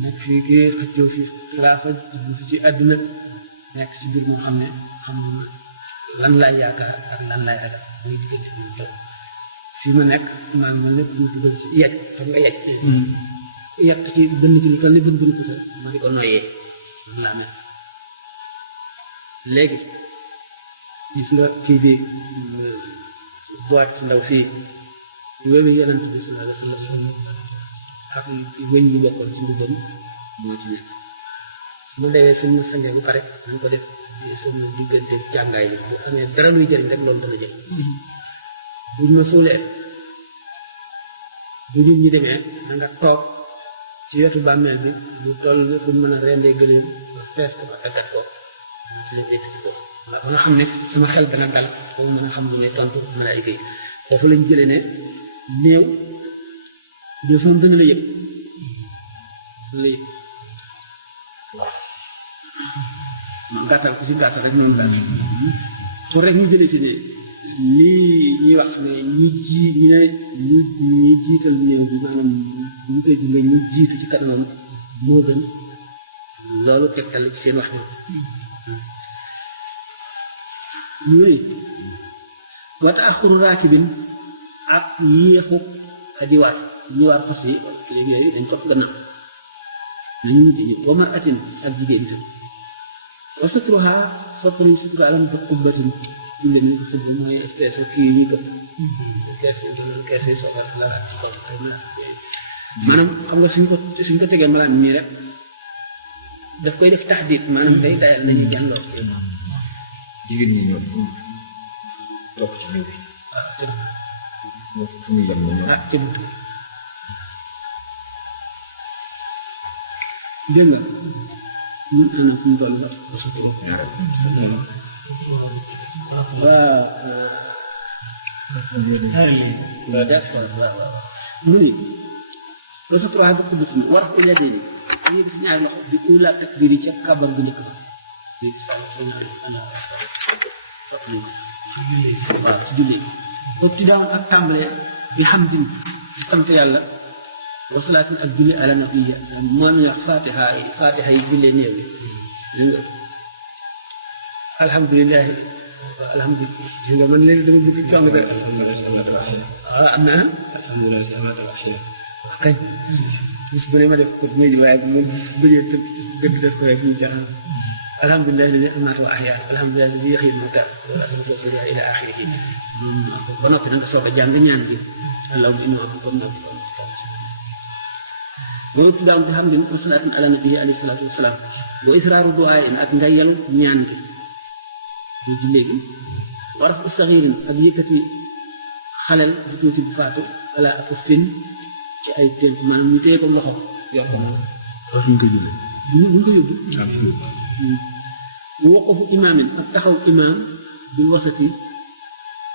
nekk fii kii xëccoo fi xilaafa dugg fi ci àdduna nekk ci mbir moo xam ne xam lan laay yaakaar ak lan laay ragal muy diggante bi mu toog fii ma nekk maa ngi ma lépp ñu dugal ci yegg xam nga yegg yegg ci bënn ci lu toll ni bën ko sa ma di ko noyyee man laa mel léegi gis nga kii bi boîte ndaw si wéru yonent bi sallallahu alayhi wa sallam ak wëñ yi bokkoon ci mbubbam moo ci nekk su ma deewee suñu sangee bu pare dañ ko def suñu diggante jàngaay bi bu amee dara luy jëriñ rek loolu dana jëm buñ ma suulee bu nit ñi demee da nga toog ci wetu bàmmeel bi lu toll buñ mën a rendee gëléem ba fees ko ba taggat ko moo ci leen yëkkati ko ba nga xam ne sama xel dana dal boobu mën a xam lu ne tontu malaayika yi foofu lañ jëlee ne néew de soom dana la yëg ma gàttal ko ci gàttal rek noonu gàttal pour rek ñu jëlee ci ne lii ñuy wax ne ñi jiital néew bi maanaam bu ñu koy jullee ñu jiitu ci kanamam moo gën loolu tegtal ci seen wax ne ñuy wata axuru raakibin ak yéexu aji waat ñi waar fas yi léegi yooyu dañ topp gannaaw dañu mujj ñëw ba mar atin ak jigéen itam wa sutruha soppariñ suturaalam ba xubbatin julleen ni ko xubba mooy espèce kii ñi gëm kees yi soxal la ci kaw maanaam xam nga suñ ko tegee malaan nii rek daf koy def taxdiit maanaam day dayal nañu jànloo jigéen ñi ñoom topp ci néew bi moo fu muy yem ñoom ca buntu dégg nga ñun ana fu ñu toll ba waaw d'accord waaw mu ni recevoir bu xubut ni war ko yadee ni lii gis ñaari loxo bi ñu la takbir yi ca kabar bu njëkk ba waaw ci julli foofu ci daaw ak tàmbalee bi xam din di sant yàlla wasalaatin ak julli ala nabiya moo ñu wax fatiha yi jullee néew bi dégg nga alhamdulilah alhamdulilah gis nga man léegi dama bëgg song de waaw am na kañ bis bu ne ma def ko méji waaye bu ma bëggee dëgg def ko rek ñu jaaxal alhamdulilah li amaata wa ahya alhamdulilah li yaxil mata ila axirihi ba noppi nag soog a jàng ñaan bi allah bi inoo am comme noppi boo daal bi xam ne wasalaatin ala nabii alayhi salaatu wasalaam boo israaru duaa in ak ngayal ñaan bi bu jullee gi war a saxiirin ak yëkkati xalel bu tuuti bu faatu ala apustin ci ay ténk maanaam ñu téye ko loxo yor ko ñu ko jullee ñu ko yóbbu waqafu imaamin ak taxaw imaam bi wasati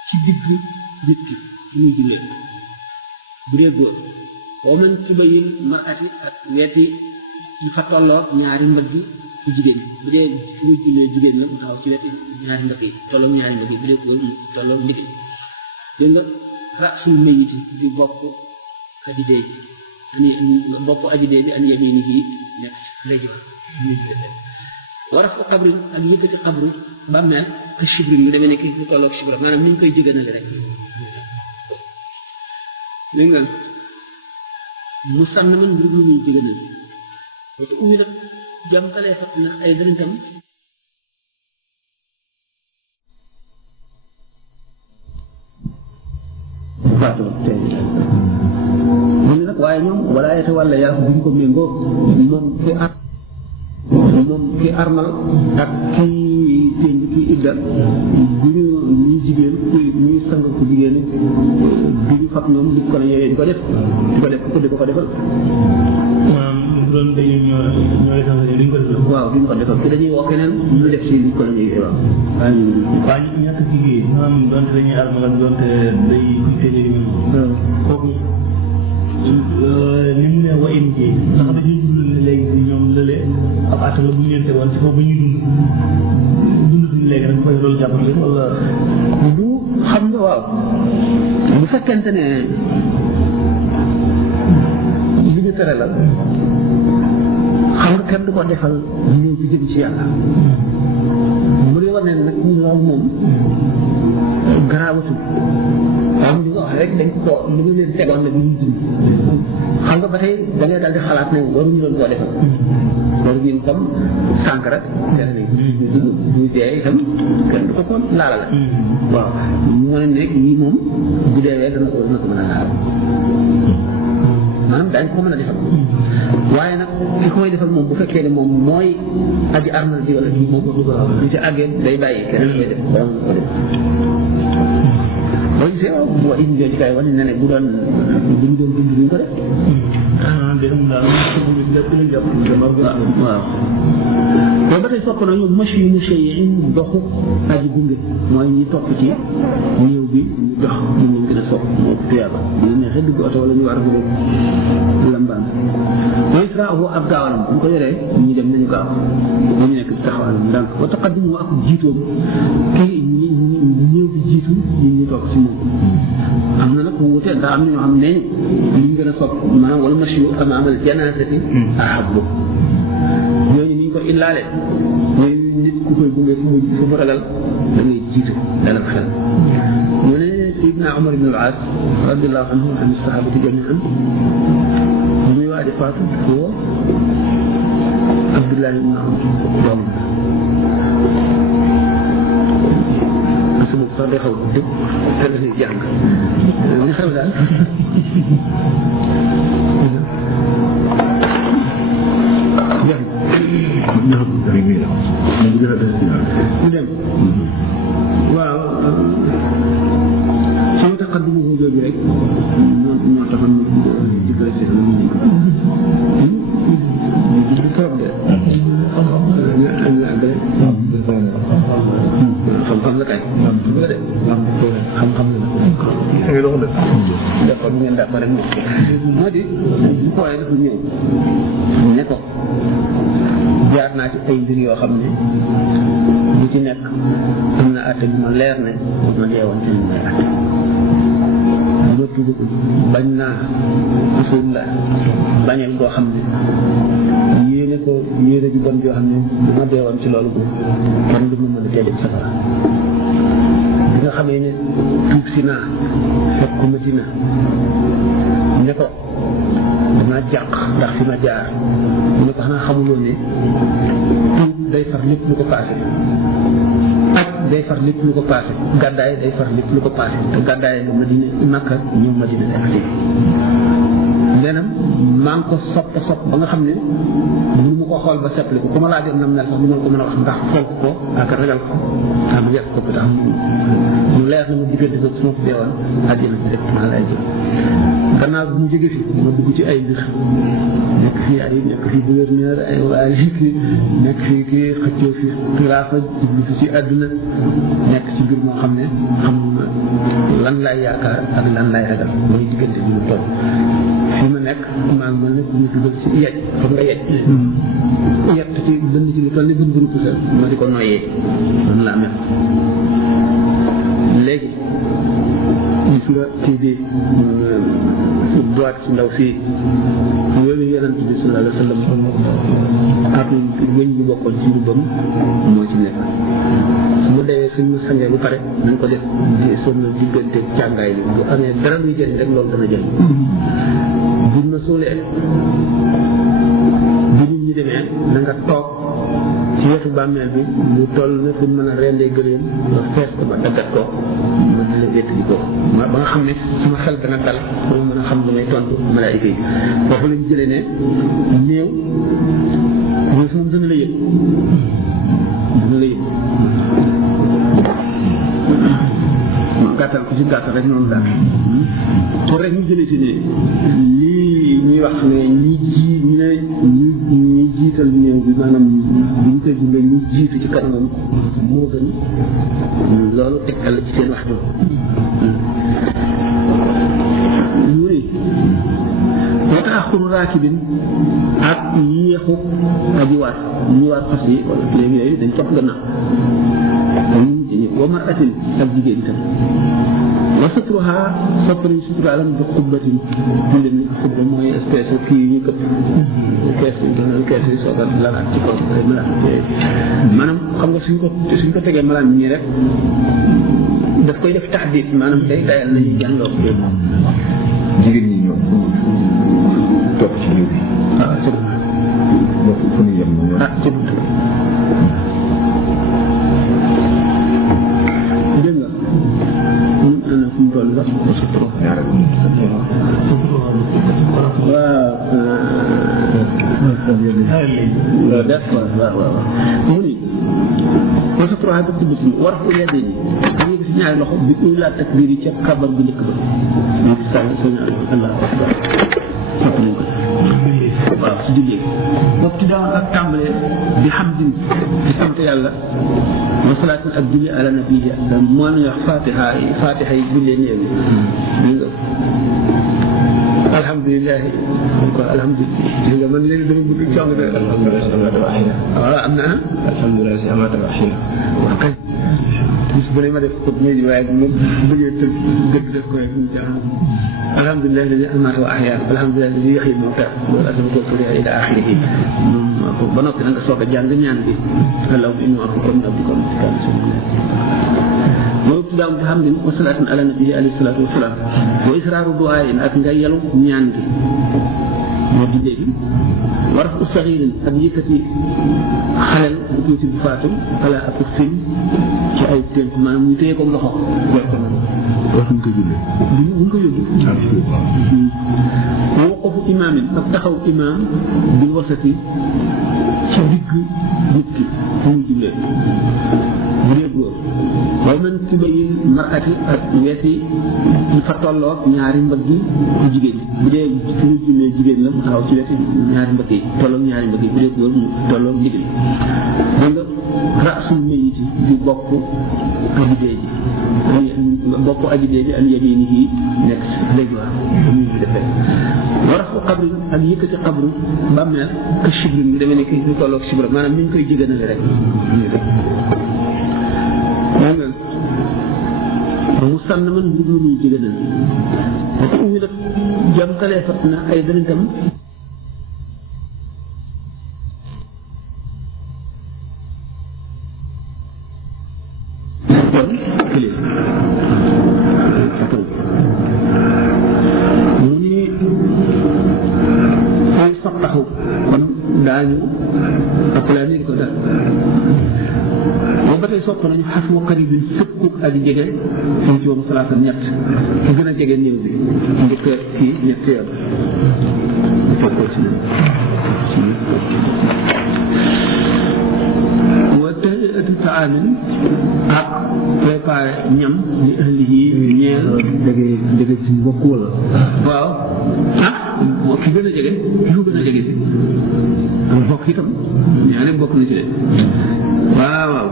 ci digg nit ki su muy jullee bu dee góor boo mën ci bayil marati ak weeti yu fa tolloog ñaari mbagg ci jigéen bu dee su muy jullee jigéen la mu taxaw ci weeti ñaari mbagg yi tolloog ñaari mbagg yi bu dee góor mu tolloog ndigg dégg nga rasul mayiti di bopp aji dee ji bopp aji dee bi an yamini gi nekk ndeyjoor ñuy jullee war a ko xabri ak yëkkati xabru bàmmeel ak chibri yu demee ne ki lu tolloog chibra maanaam ni ñu koy jëganale rek li nga mu sànn man mbir lu ñuy jëganal wate ummi nag jàmtalee fat ndax ay daritam faatoo tey mu ne nag waaye ñoom wala yete wàlla yaa duñ ko méngoo moom ki armal ak kii tënj kii idda bu ñu ñuy jigéen ñuy sang ku jigéen bi ñu fab ñoom di ko yooyu di ko def di ko defal. maanaam bu doon dañu ñoo essentiel duñ ko defal. waaw duñ ko defal te dañuy woo keneen ñu def si liñ ko la ñuy waaw. waaye ñu ñàkk ci liggéey maanaam donte dañuy armal donte day télé yu mel kooku ni mu ne wa in ji ndax dañuy dund ne léegi ñoom lële ab at la bu ñu leen tegoon ci foofu ba ñuy dund léegi dañ koy loolu jàppale wala du xam nga waaw bu fekkente ne li ñu tere la xam nga kenn du ko defal ñëw bi jëm ci yàlla mu dee wane nag ñu loolu moom garaawatul waaw li nga wax rek dañ ko li nga leen tegoon nag ñu dund xam nga ba tey da ngay daal di xalaat ne waruñu doon koo defal waruñu comme sànq rek tere nañ ñu dund ñu dee itam kenn du ko ko laala la waaw ñu mën a nekk ñii moom bu deewee dana ko mën a laal maanaam daañu ko mën a defal waaye nag ki koy defal moom bu fekkee ne moom mooy aji armal ji wala ji moom ñu ci àggee day bàyyi keneen koy def borom ko def boo gisee bu wa indi jooju kay wane na ne bu doon dund duñ ko def waaw boo ba tey sopp nañu machi yu mushayin doxu aji gunge mooy ñi topp ci ñëw bi ñu dox ñu leen gën a sopp moo tuyaaba bu ñu neexee dugg oto wala ñu war a dugg lambaan mooy israahu ak gaawalam bu ñu ko yoree ñu dem nañu gaaw ba ñu nekk ci taxawalam ndànk wa taqaddumu ak jiitoom kii ñëw bi jiitu ñu topp si moom am na nag bu wutee ndax am na ñoo xam ne li ñu gën a sopp maanaam wala machi yu amaamal janaasati ahabbu ñooñu ni ñu ko illaale mooy nit ku koy gunge fu mu ragal da ngay jiitu dalal xel ñu ne Seydina Omar ibn al-As radiyallahu anhu an sahabati jami'an muy waaj a faatu woo Abdullah ibn Amr doom parce que moom sax day xaw a dëgg te dafay jàng li xew daal mu dem waaw sama taqaddumu jooju rek ñoo taxoon di koy seet lu ñu di trop de xam-xam la kay nga de xam-xam la d'accord bu ngeen d'accord rek moo di bu xoolee dafa ñëw ne ko jaar naa ci ay mbir yoo xam ne bu ci nekk am na atte bi ma leer ne ma deewoon ci may atte ma tudd bañ naa usul la bañal koo xam ne yéene ko yéene ju bon joo xam ne bu ma deewoon ci loolu kenn du ma mën a tee dem safara bi nga xamee ne tuub si naa fekk ko Madina ne ko damaa jàq ndax fi ma jaar mu ne ko xanaa xamuloo ne tuub day far lépp lu ko paase ak day far lépp lu ko paase gàddaay day far lépp lu ko paase te gàddaay nga Madina Makka ñëw Madina nekk fii lenam maa ngi ko sopp ba nga xam ne mënu ma ko xool ba seppali ko ku ma laajoon nam mel sax du ma ko mën a wax ndax fonk ko ak ragal ko ak yàq ko tax mu leer na ma diggante ba su ma ko deewoon àddina bi directement lay jël gannaaw bi mu jóge fi ma dugg ci ay mbir nekk fii ay nekk fii gouverneur ay waaye kii nekk fii kii xëccoo fi xilaafa jublu fi ci àdduna nekk ci mbir moo xam ne xam lan laay yaakaar ak lan laay ragal mooy diggante bi mu toll fi ma nekk maa ngi mel ne ku ñu dugal ci yej xam nga yej yett ci bënn ci lu toll ni bën bënu pusa ma di ko noyyee noonu laa mel léegi gis nga kii bi droite si ndaw fii yooyu yonent bi sallallahu alayhi wa sallam ak wëñ bi bokkoon ci mbubbam moo ci nekk su ma dee suñu sangee bu pare nañ ko def di sonn diggante càngaay bi bu amee dara luy jëriñ rek loolu dana jëriñ buñ ma soolee bu nit ñi demee na nga toog ci wetu bàmmeel bi lu toll ne fu mën a rendee gëléem nga fees ko ba daggat ko ma di la wéttali ko ba nga xam ne suma xel dana dal ba ma mën a xam lu may tontu malaayika yi foofu lañ jëlee ne néew mooy moom dana la yëg ma gàttal ko ci gàtt rek noonu daal pour rek ñu jëlee ci ne lii ñuy wax ne ñi jiital néew bi maanaam bu ñu koy dundee ñu jiitu ci kanamam moo gën loolu tegtal ci seen wax jooju mu ne wa taaxuru raakibin ak yéexu aji waat ñi waat fas yi wala léegi yooyu dañ topp gannaaw wa maratin ak jigéen itam wa satruha soppari suturaalam bi xubbatin ñu leen ni xubba mooy espèce kii ñu këpp kees yi soogal lalaat ci kaw malaan maanaam xam nga suñ ko tegee malaan ñii rek daf koy def taxdiit maanaam day dayal lañuy jànloo jigéen ñi ñoom topp ci biir bi fu ñu yem ci dégg nga ñun ana fu mu toll sax waaw d'accord waaw mu ni wa satruha bi xubbatin wa rafu yadayni am nga gis ñaari loxo bi uy laa takbiir yi ca kabar bu njëkk ba ñu ngi sànni sa ñaari allahu akbar sopp nañ ko waaw si jullee bopp ci daawoon ak tàmbalee bi hamdin di sant yàlla wa salaatin ak julli ala nabi moo nañu wax fatiha yi jullee néew yi nga alhamdulilah alhamdulilah nga man léegi dama bëgg cong de waaw am na alhamdulilah si amata waxin wax kay bis bu ne ma def ko ñëw waaye bu bëggee tëj dëgg def ko rek ñu jaaxal alhamdulilah alladi amata wa ahya alhamdulilah alladi yaxyi mawta loolu asama ko fëri ila axirihi moom ba noppi nag nga soog a jàng ñaan bi allahumma inni a'udhu bika min mooy tuddaam bi xam ne wa salaatin ala nabi alayhi salaatu wa salaam wa israaru du'aayin ak nga yelu ñaan gi moo di léegi war a saxiirin ak yëkkati xalel bu tuuti bu faatu xala ak fin ci ay tënk maanaam ñu téye ko loxo war ko wax ñu ko jullee buñ ko yóbbu wa waqafu imaamin ak taxaw imaam bil wasati ci digg nit ki fu mu jullee bu dee góor waaye man ci bayi marati ak weeti ñu fa tolloog ñaari mbëgg yi ku jigéen bu dee fu ñu jullee jigéen la mu taxaw ci weeti ñaari mbëgg yi tolloog ñaari mbëgg yi bu dee góor mu tolloog ndigg li dégg nga rasul mayiti di bopp aji dee ji bopp aji dee ji an yamini yi nekk léegi waa ñu ngi defee warafu xabri ak yëkkati xabru bàmmeel ka chibrin bi demee ne ki ñu tolloog chibra maanaam ni ñu koy jégganale rek mu sànn man bu ñu ñuy jégganal parce que ñu def jàmkalee fat na ay dana itam kon kële mu ni ay sax taxaw kon daañu appelé ni ko daal moom ba tey sopp nañu xas wa qaribin sëkku ak jege suñ ci woon salaata ñett ku gën a jege néew bi njëkk kii ñett yoon toppoo si wa tahiyatu taamin ak préparé ñam li ahlihi ñeel jege ci mbokk wala waaw moo ki gën a jege ki ko gën a jege si am bokk itam ñaari bokk na ci de waaw waaw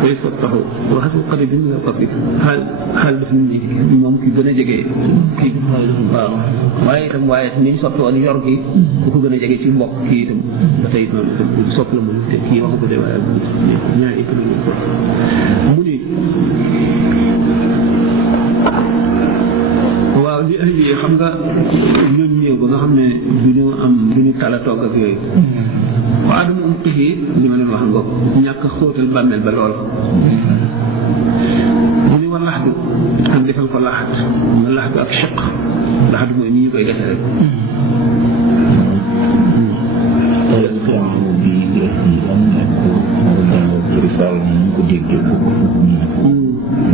koy fa taxaw waxatu xale bi nga ko xaal def ni moom ki gën a jege kii waaw waaye ni ñu soppi woon yor gi ku ko gën a jege ci mbokk kii itam ba tey noonu sopp la moom te kii waxu ko de waaye ñaari itam ñu sopp mu ni waaw li ahli xam nga ñoom ñëw ba nga xam ne du ñu tala toog ak yooyu waaw dama am xixi li ma leen wax nga ñàkk xóotal bàmmeel ba lool mu ni war laxdu ak defal ko laxat nga laxdu ak cheq laxdu mooy ni ñu koy defee rek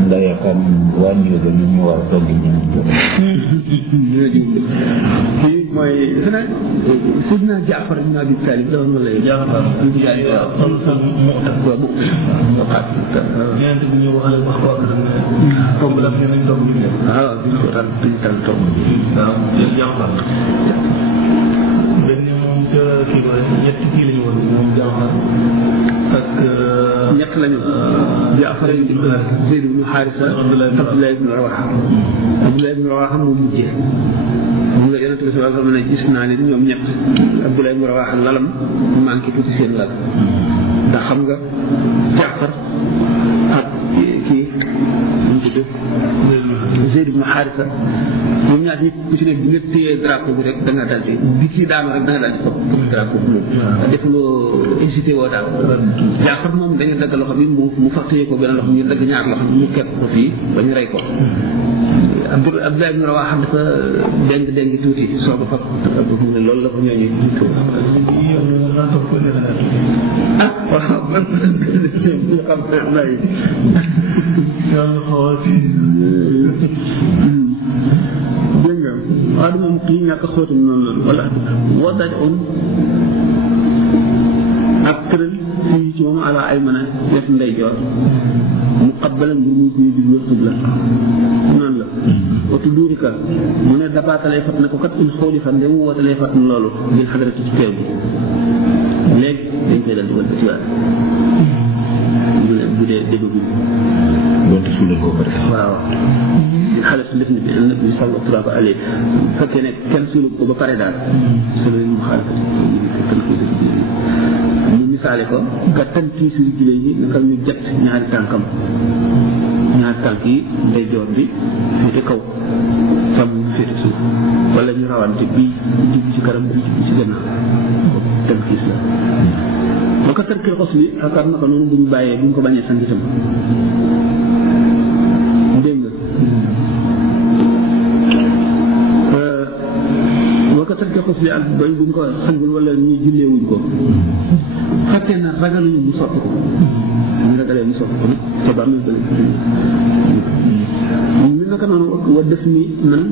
ndax yaakaar waa ñu ba ñu war a toog di ñaan kii mooy xanaa Sidna Jaafar ibn Abi Talib la woon wala Jaafar tomb la ñu nañ tomb bi waaw duñ ko tal tomb waaw Jaafar benn moom kii ko ñetti kii lañu woon moom Jaafar ak ñett lañu Jaafar ibn Zayd ibn Haarisa Abdullah ibn Rawaha Abdullah ibn Rawaha moo mujjee moom la Yonent bi sallallahu alayhi wa sallam ne gis naa ne ñoom ñett Abdullah ibn Rawaha lalam manqué tuuti seen lal ndax xam nga Jaafar ak kii ñu tudd Zayd ibn Haarisa ñoom ñaar ñi ku ci nekk bi nga téyee drapeau bi rek da nga dal di bi kii daanu rek da nga dal di topp drapeau bi moom defuloo hésité woo daal Jaafar moom dañu dagg loxo bi mu fa téye ko benn loxo ñu dagg ñaar loxo ñu kepp ko fii ba ñu rey ko Abdullah ibn Rawaha dafa déng tuuti soog a fab mu ne loolu la ko ñooñu ah waaw man xam naa dégg nga waaye moom kii ñàkk a xóotum noonu wala wadaj un ak tëral fii ci moom ala ay mën a def ndeyjoor mu xabbalan bi muy kuy jublu xibla noonu la watu duurika mu ne dabaatalee fat na ko kat in xooli fan de mu wootalee fat na loolu bil xadarati ci teew bi léegi dañ koy dal di wal ba si waat bu dee dégg bi doonte suulal ko pare waaw xale su def ni nabi sallallahu alayhi bu fekkee ne kenn suulu ko ba pare daal solo mu xaalis mu misaale ko gàttan kii suñu jile yi naka ñu jot ñaari tànkam ñaari tànk yi day joor bi féete kaw sam ñu féete suuf wala ñu rawante bii jub ci kanam bii jub ci gannaaw tànk kiis la boo ko tërkil xos li xakaar na ko noonu buñ bàyyee buñ ko bañee sant itam dégg nga boo ko tërkil xos li ak bañ buñ ko sangul wala ñuy julleewuñ ko fekkee na ragaluñu mu soppi ko ñu ragalee mu soppi ko nag ca ba amee bële li naka noonu wa def ni nan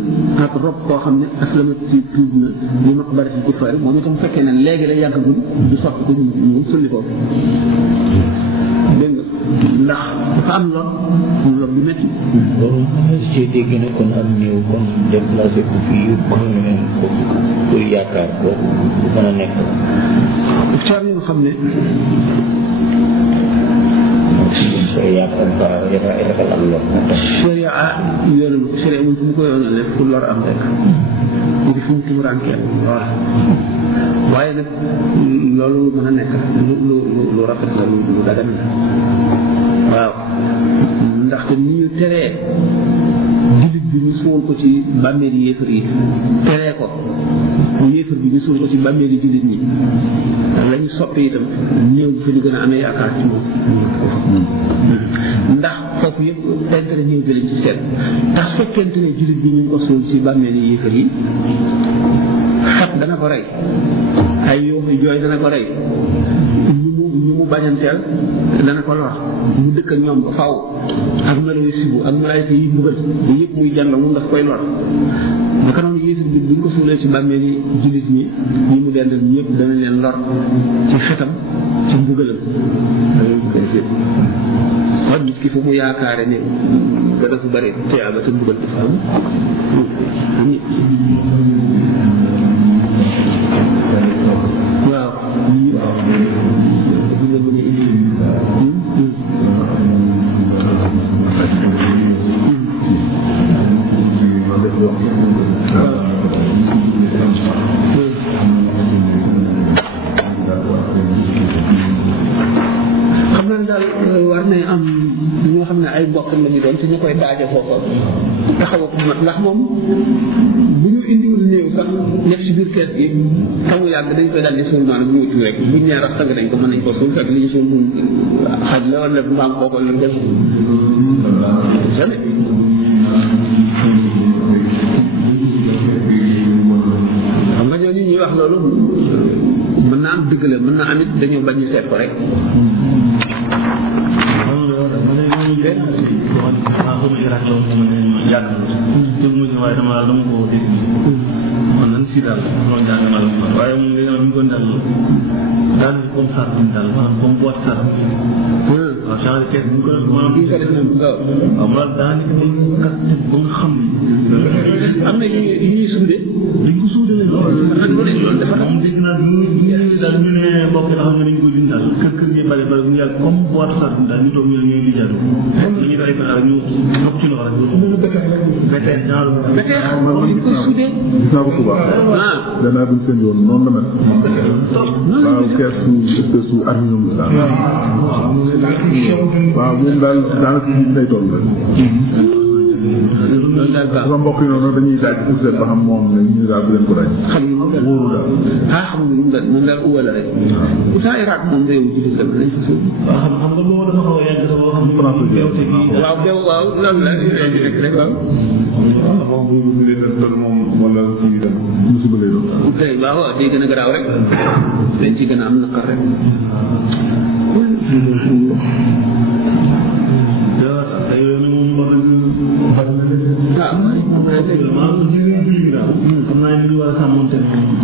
ak rob koo xam ne aslama ci tuub na li ma ko bari ci kuffaar moom itam fekkee ne léegi la yàggagul du soppi ko mu sulli ko dégg nga ndax dafa am lor bu métti loolu ci dégg ne kon am ñëw kon déplacé ko fii yëpp ko ne ko pour yaakaar ko bu mën a nekk caar yi nga xam ne yaakaar ba yaakaar am lor sharia yoonal ko sharia moom fu mu ko yoonal rek pour lor am rek mu ngi fu mu tumuraankeel waaw waaye nag loolu mën a nekk lu rafet la lu dagan la waaw ndaxte ni ñu teree jullit bi ñu suul ko ci bàmmeeli yéefar yi teree ko yéefar bi ñu suul ko ci bàmmeeli jullit ñi la ñu soppi itam ñëw bi fi ñu gën a amee yaakaar ci moom ndax foofu yëpp intérêt ñëw bi lañ ci seet ndax fekkente ne jullit bi ñu ngi ko suul ci bàmmeeli yéefar yi xat dana ko rey ay yooxi jooy dana ko rey ñu mu bañanteel dana ko lor mu dëkk ak ñoom ba faaw ak melo yu sibu ak malaayka yi mbugal yëpp muy jàll moom daf koy lor naka noonu yéefar bi buñ ko suulee ci bàmmeel yi jullit ñi ñi mu dendal ñëpp dana leen lor ci xetam ci mbugalam kon nit ki fu mu yaakaare ne ba dafa bari tuyaaba te mbugal dafa am waaw xam naa daal war na am ñoo xam ne ay mbokk la ñu doon te ñu koy daaje foofa taxaw ko mat ndax moom bu ñu indiwul néew sax nekk ci biir kees gi tamu yàgg dañ koy daal di suul noonu bu ñu wuti rek buñ ñaar ak sang dañ ko mën nañ ko suul fekk li ñu suul xaj la wala mbaam kooku lañ ko jamais xam nga ñoo ñuy wax loolu mën naa am dëgg la mën naa am it dañoo bañ ñu seet ko rek waaye dama ko dégg man nan si daal loolu jàng naa la waaye moom nga ñu ko daal daal comme ça daal maanaam comme boîte ça waaw genre kees bu ñu ko maanaam kii ko def nag waaw maanaam daanaka ba nga xam am na yu ñuy suude dañ ko suude loolu dafa am dégg naa ñu daal ñu ne bokk na xam ne dañ ko dindi daal kër gi bari bari bu yàgg comme boîte ça daal ñu toog ñu ñuy di jàll ñu doy ko daal ñu topp ci loxo rek genre dañ ko suude gis naa ko Touba. danaa buñ seen yoon noonu la mel. waaw keesu aluminium la daal. waaw moom daal daanaka fii lay toll rek. sama mbokk yi noonu dañuy daaj pour seet ba xam moom ne ñu daal bu leen ko daj. xam nga wóoru daal. xam nga moom daal uwa la rek pourtant Irak moom réew ci lislam lañ fa suuf waaw xam nga boobu dafa xaw a yàgg dafa xam ne waaw bew waaw lan la rek waaw moom wala kii dem musiba lay doon. tey waaw waaw day gën a garaaw rek dañ ci gën a am naqar rek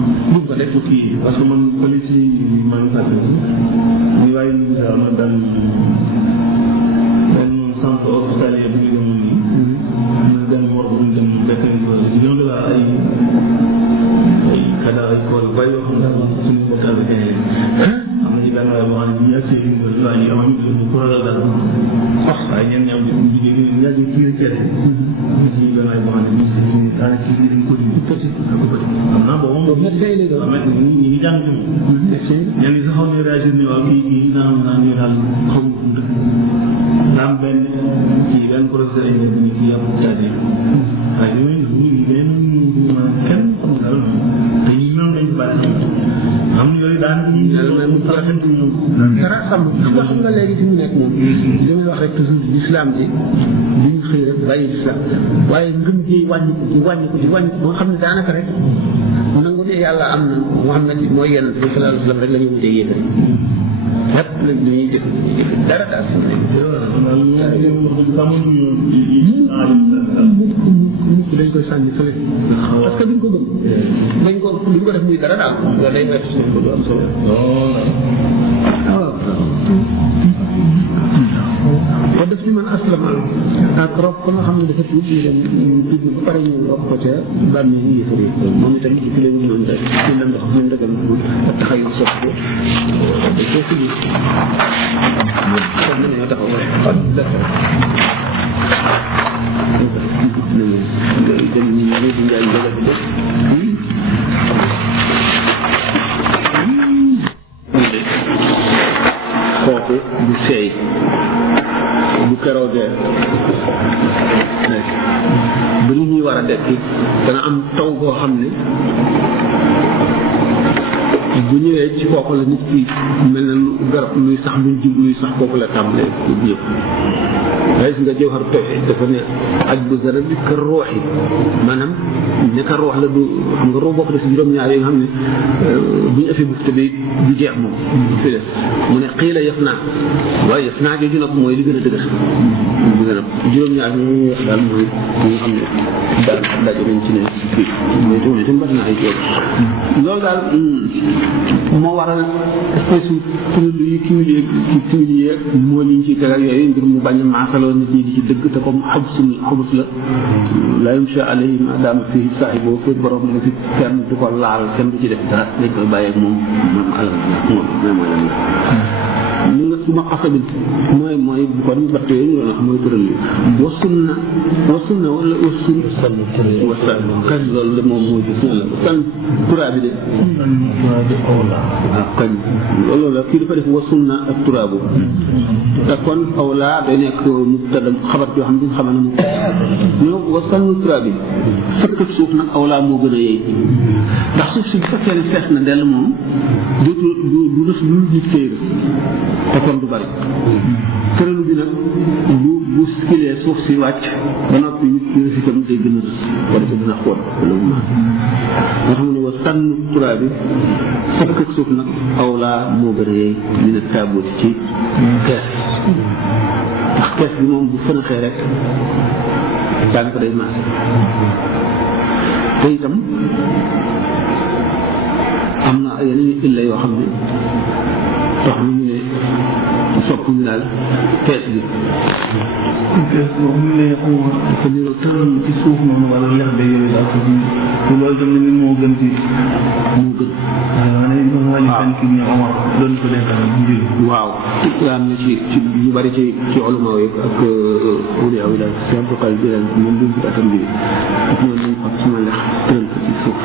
parce que man police yi maa ngi fàttali ñu waaye ñu daal ma daal benn centre hospitalier bu ñu demoon nii ñu dem war bu ñu dem fekk ko ñoo ngi laa ay cadavre ay corps yu bari yoo xam ne suñu mbokk africain yi am na ci benn waay boo xam ne ñu accès yi ñu am ñu ko ragal dara waaye ñenn ñi am ñu yàgg kii kese ñu benn waay boo xam ne ñu daanaka kii dañ ko di petit xam naa boobu moom ñu ngi jàng ñenn ñi sax xaw na réagir ni waaw kii naa ñu daal xaw ma dëkk daa am benn kii benn professeur yi nekk ni kii am jaajëf waaye yooyu ñu ngi benn kenn xam dara te ñu ñoom dañ bàyyi am yooyu daan dara sàmm xam nga léegi fi mu nekk moom li may wax rek toujours l'islam ji duñ xëy rek bàyyi l'islam waaye ngëm ji wàññi ko ba nga xam ne daanaka rek nangu ne yàlla am na Muhammad mooy yenn bi sallallahu alayhi wa sallam rek la ñu wutee yéen rek lépp lañ ñuy jëf dara daal dañ koy sànni fële parce que duñ ko gëm duñ ko def muy dara daal loolu day wet suñ ko du am solo wa def ci man aslama ak rob ko nga xam ne dafa tuub ñu dem tuub ba pare ñu rob ko ca bàmme yi yëfari moom itam ci leen noonu rek ci la ndox ñu ndëgal ba taxay sopp ko dañ ko fi kon mën ñoo taxaw xam dafa dem ñu ñu di ñaan ndëgal bi def kooku du seey bu keroogee ba ñu ñuy war a dekki dana am taw boo xam ne bu ñëwee ci kooku la nit ki mel na lu garab luy sax luy jub luy sax kooku la tàmbalee ñëpp waaye si nga jawhar tawhid dafa ne aj bu dara bi ka roox yi maanaam nekka roox la du xam nga roox bokk na si juróom-ñaar yi nga xam ne bu ñu afee bufte bi du jeex moom fi def mu ne xii la yëf naa waaye yëf naa jooju nag mooy li gën a dëgër li gën a juróom-ñaar yi ñuy wax daal mooy ñi nga xam ne daal daje nañ ci ne kii mais tamit itam bari na ay jéeg loolu daal moo waral espèce kuréel yi kiwil yi moo ñu ciy tegal yooyu ngir mu bañ a maasaloo nit ñi di ci dëgg te comme xabus la la yumsha alayhi ma daama fii saahibo fekk borom ne fi kenn du ko laal kenn du ci def dara dañ koy bàyyi ak moom alal moom mooy lan la li nga suma xasabin mooy bu kon batt yooyu ñu doon wax mooy tëral yi wasunna wala wasan kañ loolu de moom moo gis la san turaa bi de waaw kañ loolu la kii dafa def wasunna ak turaabu te kon awla day nekk mubtada xabar yoo xam ne xamal na mu ñoo wasan turaa bi sëkk suuf nag awla moo gën a yeey ndax suuf si bu fekkee ne fees na dell moom du rës lu nit koy rës te kon du bari tëralu bi nag bu skilee suuf si wàcc ba noppi nit ki rës itam day gën a rës wala ko dina xool wala mu maas nga xam ne wa sànn turaa bi sëkk suuf nag awla moo gën a yeey ñu ne taabooti ci kees ndax kees bi moom bu fënaxee rek daanaka day maas te itam yeneen illa yoo xam ne tax ñu ne sopp ñu daal kees bi. kees boobu ñu lay xamoon dafa niroo tëral ci suuf noonu wala lex de yooyu daal ko ci loolu tam ne moo gën ci moo gën waaw ne ñu wàññi seen kii ñu Omar doon ko denkal njël waaw am na ci ñu bari ci ulama yi ak awliya yi daal Cheikh Abdou Qadir Jilani moom duñ ci atam bi daf noonu nañ fab sama lex tëral ko ci suuf